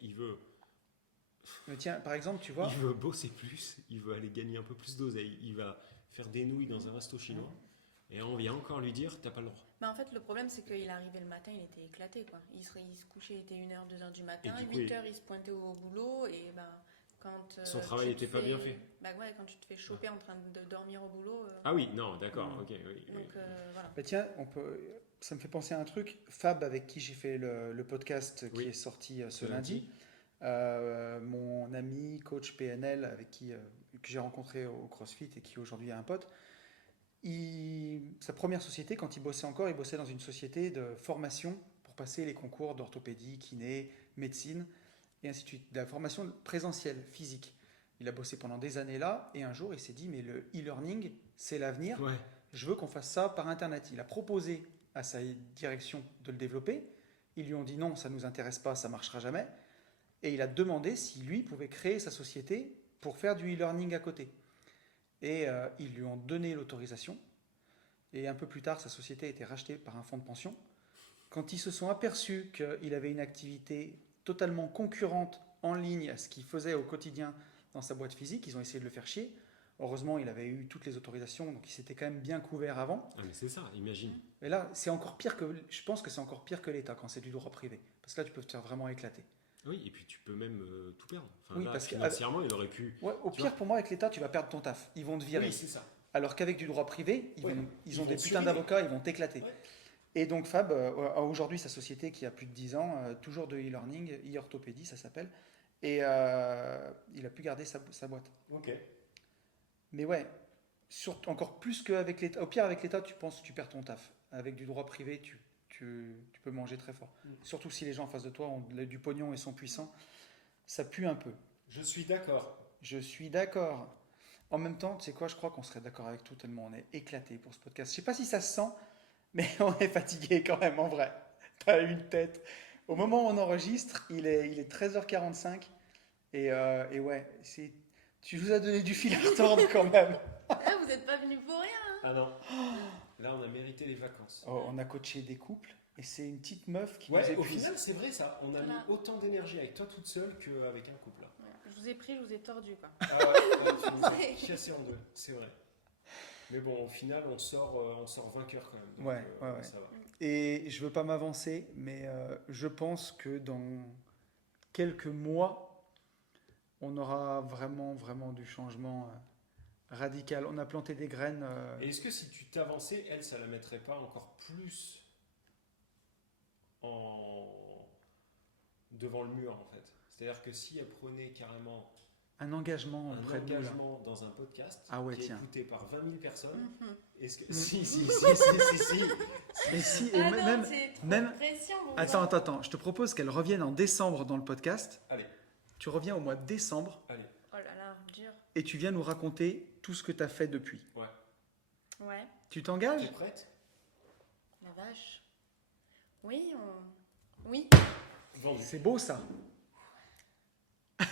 mais tiens, par exemple, tu vois, il veut bosser plus, il veut aller gagner un peu plus d'oseille, il va faire des nouilles dans un resto chinois, et on vient encore lui dire, t'as pas le droit. Mais en fait, le problème, c'est qu'il arrivait le matin, il était éclaté, quoi. Il se couchait, il était 1h, 2h du matin, Et du coup, 8h, il se pointait au boulot, et ben, quand... Son travail tu te était pas bien fait. Bah ouais, quand tu te fais choper en train de dormir au boulot... Ah oui, non, d'accord, Mm. ok, oui. donc, voilà. bah tiens, ça me fait penser à un truc. Fab, avec qui j'ai fait le podcast qui Oui. est sorti ce lundi, mon ami, coach PNL, que j'ai rencontré au CrossFit et qui aujourd'hui est un pote, sa première société, quand il bossait encore, il bossait dans une société de formation pour passer les concours d'orthopédie, kiné, médecine, et ainsi de suite. De la formation présentielle, physique. Il a bossé pendant des années là, et un jour, il s'est dit, mais le e-learning, c'est l'avenir. Ouais. Je veux qu'on fasse ça par Internet. Il a proposé à sa direction de le développer. Ils lui ont dit non, ça ne nous intéresse pas, ça ne marchera jamais. Et il a demandé si lui pouvait créer sa société pour faire du e-learning à côté. Et ils lui ont donné l'autorisation. Et un peu plus tard, sa société a été rachetée par un fonds de pension. Quand ils se sont aperçus qu'il avait une activité totalement concurrente en ligne à ce qu'il faisait au quotidien dans sa boîte physique, ils ont essayé de le faire chier. Heureusement, il avait eu toutes les autorisations, donc il s'était quand même bien couvert avant. Ah mais c'est ça, imagine. Et là, c'est encore pire je pense que c'est encore pire que l'État quand c'est du droit privé. Parce que là, tu peux te faire vraiment éclater. Oui, et puis tu peux même tout perdre. Enfin, Oui, là, parce que- financièrement, il aurait pu... Ouais, au Tu pire, vois. pour moi, avec l'État, tu vas perdre ton taf. Ils vont te virer. Oui, c'est ça. Alors qu'avec du droit privé, ils Ouais. ont Ils des vont putains survivre. d'avocats, ils vont t'éclater. Ouais. Et donc Fab a aujourd'hui sa société qui a plus de 10 ans, toujours de e-learning, e-orthopédie ça s'appelle, et il a pu garder sa boîte. Ok. Mais ouais, encore plus qu'avec l'État. Au pire, avec l'État, tu penses que tu perds ton taf. Avec du droit privé, tu peux manger très fort. Surtout si les gens en face de toi ont du pognon et sont puissants, ça pue un peu. Je suis d'accord. Je suis d'accord. En même temps, tu sais quoi, je crois qu'on serait d'accord avec tout tellement on est éclaté pour ce podcast. Je sais pas si ça se sent, mais on est fatigué quand même en vrai. T'as une tête. Au moment où on enregistre, il est 13h45 et ouais, tu nous as donné du fil à retordre quand même. Ah, vous n'êtes pas venu pour rien, hein. Ah non. Là, on a mérité les vacances. Oh, on a coaché des couples et c'est une petite meuf qui Ouais, nous au épuise. final, c'est vrai ça. On a mis Voilà. autant d'énergie avec toi toute seule qu'avec un couple. Là. Ouais, je vous ai pris, je vous ai tordu, quoi. Ah ouais, tu nous as cassé en deux, c'est vrai. Mais bon, au final, on sort vainqueur quand même. Donc, Ouais, ouais. Ça va. Et je veux pas m'avancer, mais je pense que dans quelques mois, on aura vraiment, vraiment du changement radical. On a planté des graines. Et est-ce que si tu t'avançais, elle, ça la mettrait pas encore plus devant le mur en fait? C'est-à-dire que si elle prenait carrément un engagement un auprès de nous. Là. engagement dans un podcast Ah ouais, qui est tiens. écouté par 20 000 personnes, Mhm. est-ce que... Mm. Si. Et si, et Ah non, même, c'est trop même- de pression pour attends, moi. je te propose qu'elle revienne en décembre dans le podcast. Allez, Tu reviens au mois de décembre allez. Oh là là, dur. et tu viens nous raconter tout ce que tu as fait depuis. Ouais, Tu t'engages? T'es prête? la vache. Oui, Oui. Vendu. C'est beau ça. Bah,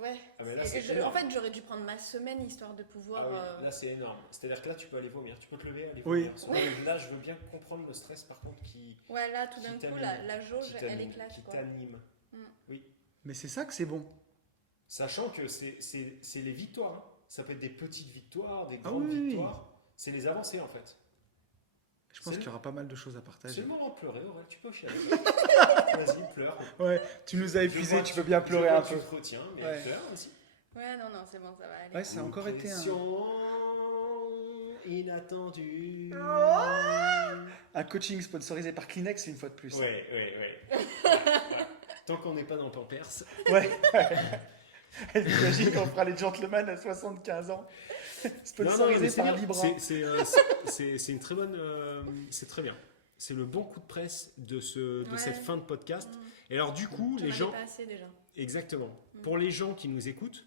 ouais. Ah, mais là, C'est- c'est énorme. en fait, j'aurais dû prendre ma semaine histoire de pouvoir. Ah oui, là c'est énorme. C'est-à-dire que là tu peux aller vomir, tu peux te lever, aller Oui. vomir. Parce que là je veux bien comprendre le stress par contre qui Ouais, là, tout d'un qui coup, t'anime, la jauge, elle t'anime, éclate. qui Quoi. t'anime. Mm. Oui. Mais c'est ça que c'est bon. Sachant que c'est les victoires. Hein. Ça peut être des petites victoires, des Ah grandes oui, oui, oui. victoires. C'est les avancées en fait. Je pense C'est- qu'il y aura pas mal de choses à C'est partager. le moment de pleurer, Aurel, tu peux chialer. Vas-y, pleure. Ouais, tu nous as Je épuisés, vois tu que peux bien je pleurer vois un que peu. Tu te retiens, mais Ouais. pleure aussi. Ouais, non, c'est bon, ça va aller. Ouais, ça a encore été un, Pression inattendue. un coaching sponsorisé par Kleenex une fois de plus. Ouais. Tant qu'on n'est pas dans Pampers. Ouais. J'imagine qu'on fera les gentlemen à 75 ans. Sponsorisé mais c'est par bien. Libra. C'est une très bonne. C'est très bien. C'est le bon coup de presse de Ouais. cette fin de podcast. Mm. Et alors, du coup, J'en les avais gens. pas assez déjà. Exactement. Mm. Pour les gens qui nous écoutent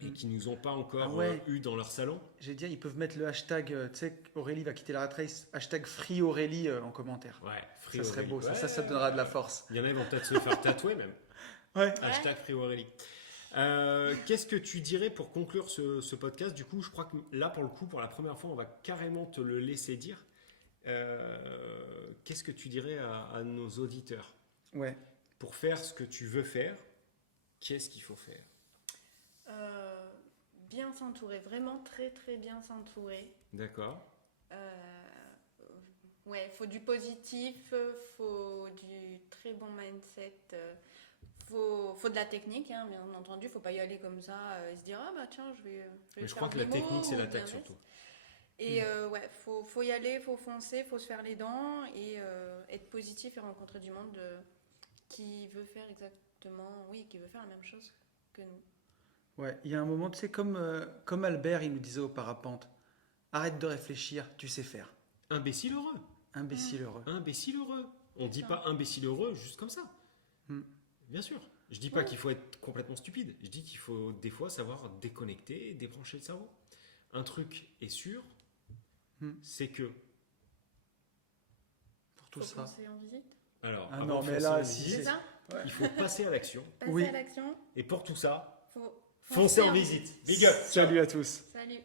et Mm. qui nous ont pas encore Ah ouais. eu dans leur salon, J'ai dit, ils peuvent mettre le hashtag, tu sais, Aurélie va quitter la rat race, hashtag Free Aurélie en commentaire. ouais, Free Ça serait Aurélie. beau, ça, Ouais, ça donnera de la force. Il y en a qui vont peut-être se faire tatouer même. Ouais. Hashtag Free Aurélie. Qu'est-ce que tu dirais pour conclure ce podcast? Du coup, je crois que là, pour le coup, pour la première fois, on va carrément te le laisser dire. Qu'est-ce que tu dirais à nos auditeurs? Ouais. Pour faire ce que tu veux faire, qu'est-ce qu'il faut faire? Bien s'entourer, vraiment très très bien s'entourer. D'accord. Ouais, faut du positif, faut du très bon mindset, faut de la technique, hein, bien entendu. Faut pas y aller comme ça et se dire ah bah tiens je vais Mais je faire crois que de la l'IMO technique, c'est ou l'attaque bien surtout. Et ouais, faut y aller, faut foncer, faut se faire les dents et être positif et rencontrer du monde qui veut faire exactement, oui, qui veut faire la même chose que nous. Ouais, il y a un moment, tu sais, comme Albert, il nous disait au parapente, arrête de réfléchir, tu sais faire. Imbécile heureux. Imbécile heureux. Imbécile heureux. On dit Ça. pas imbécile heureux juste comme ça. Hmm. Bien sûr. Je dis pas Ouais. qu'il faut être complètement stupide. Je dis qu'il faut des fois savoir déconnecter et débrancher le cerveau. Un truc est sûr, c'est que. Pour tout Faut ça. foncer en visite. Alors, Ah avant non, de mais foncer là, en si visite, C'est ça. il faut passer à l'action. Passer Oui. à l'action. Et pour tout ça, Faut foncez en visite. Big up. Salut à tous. Salut.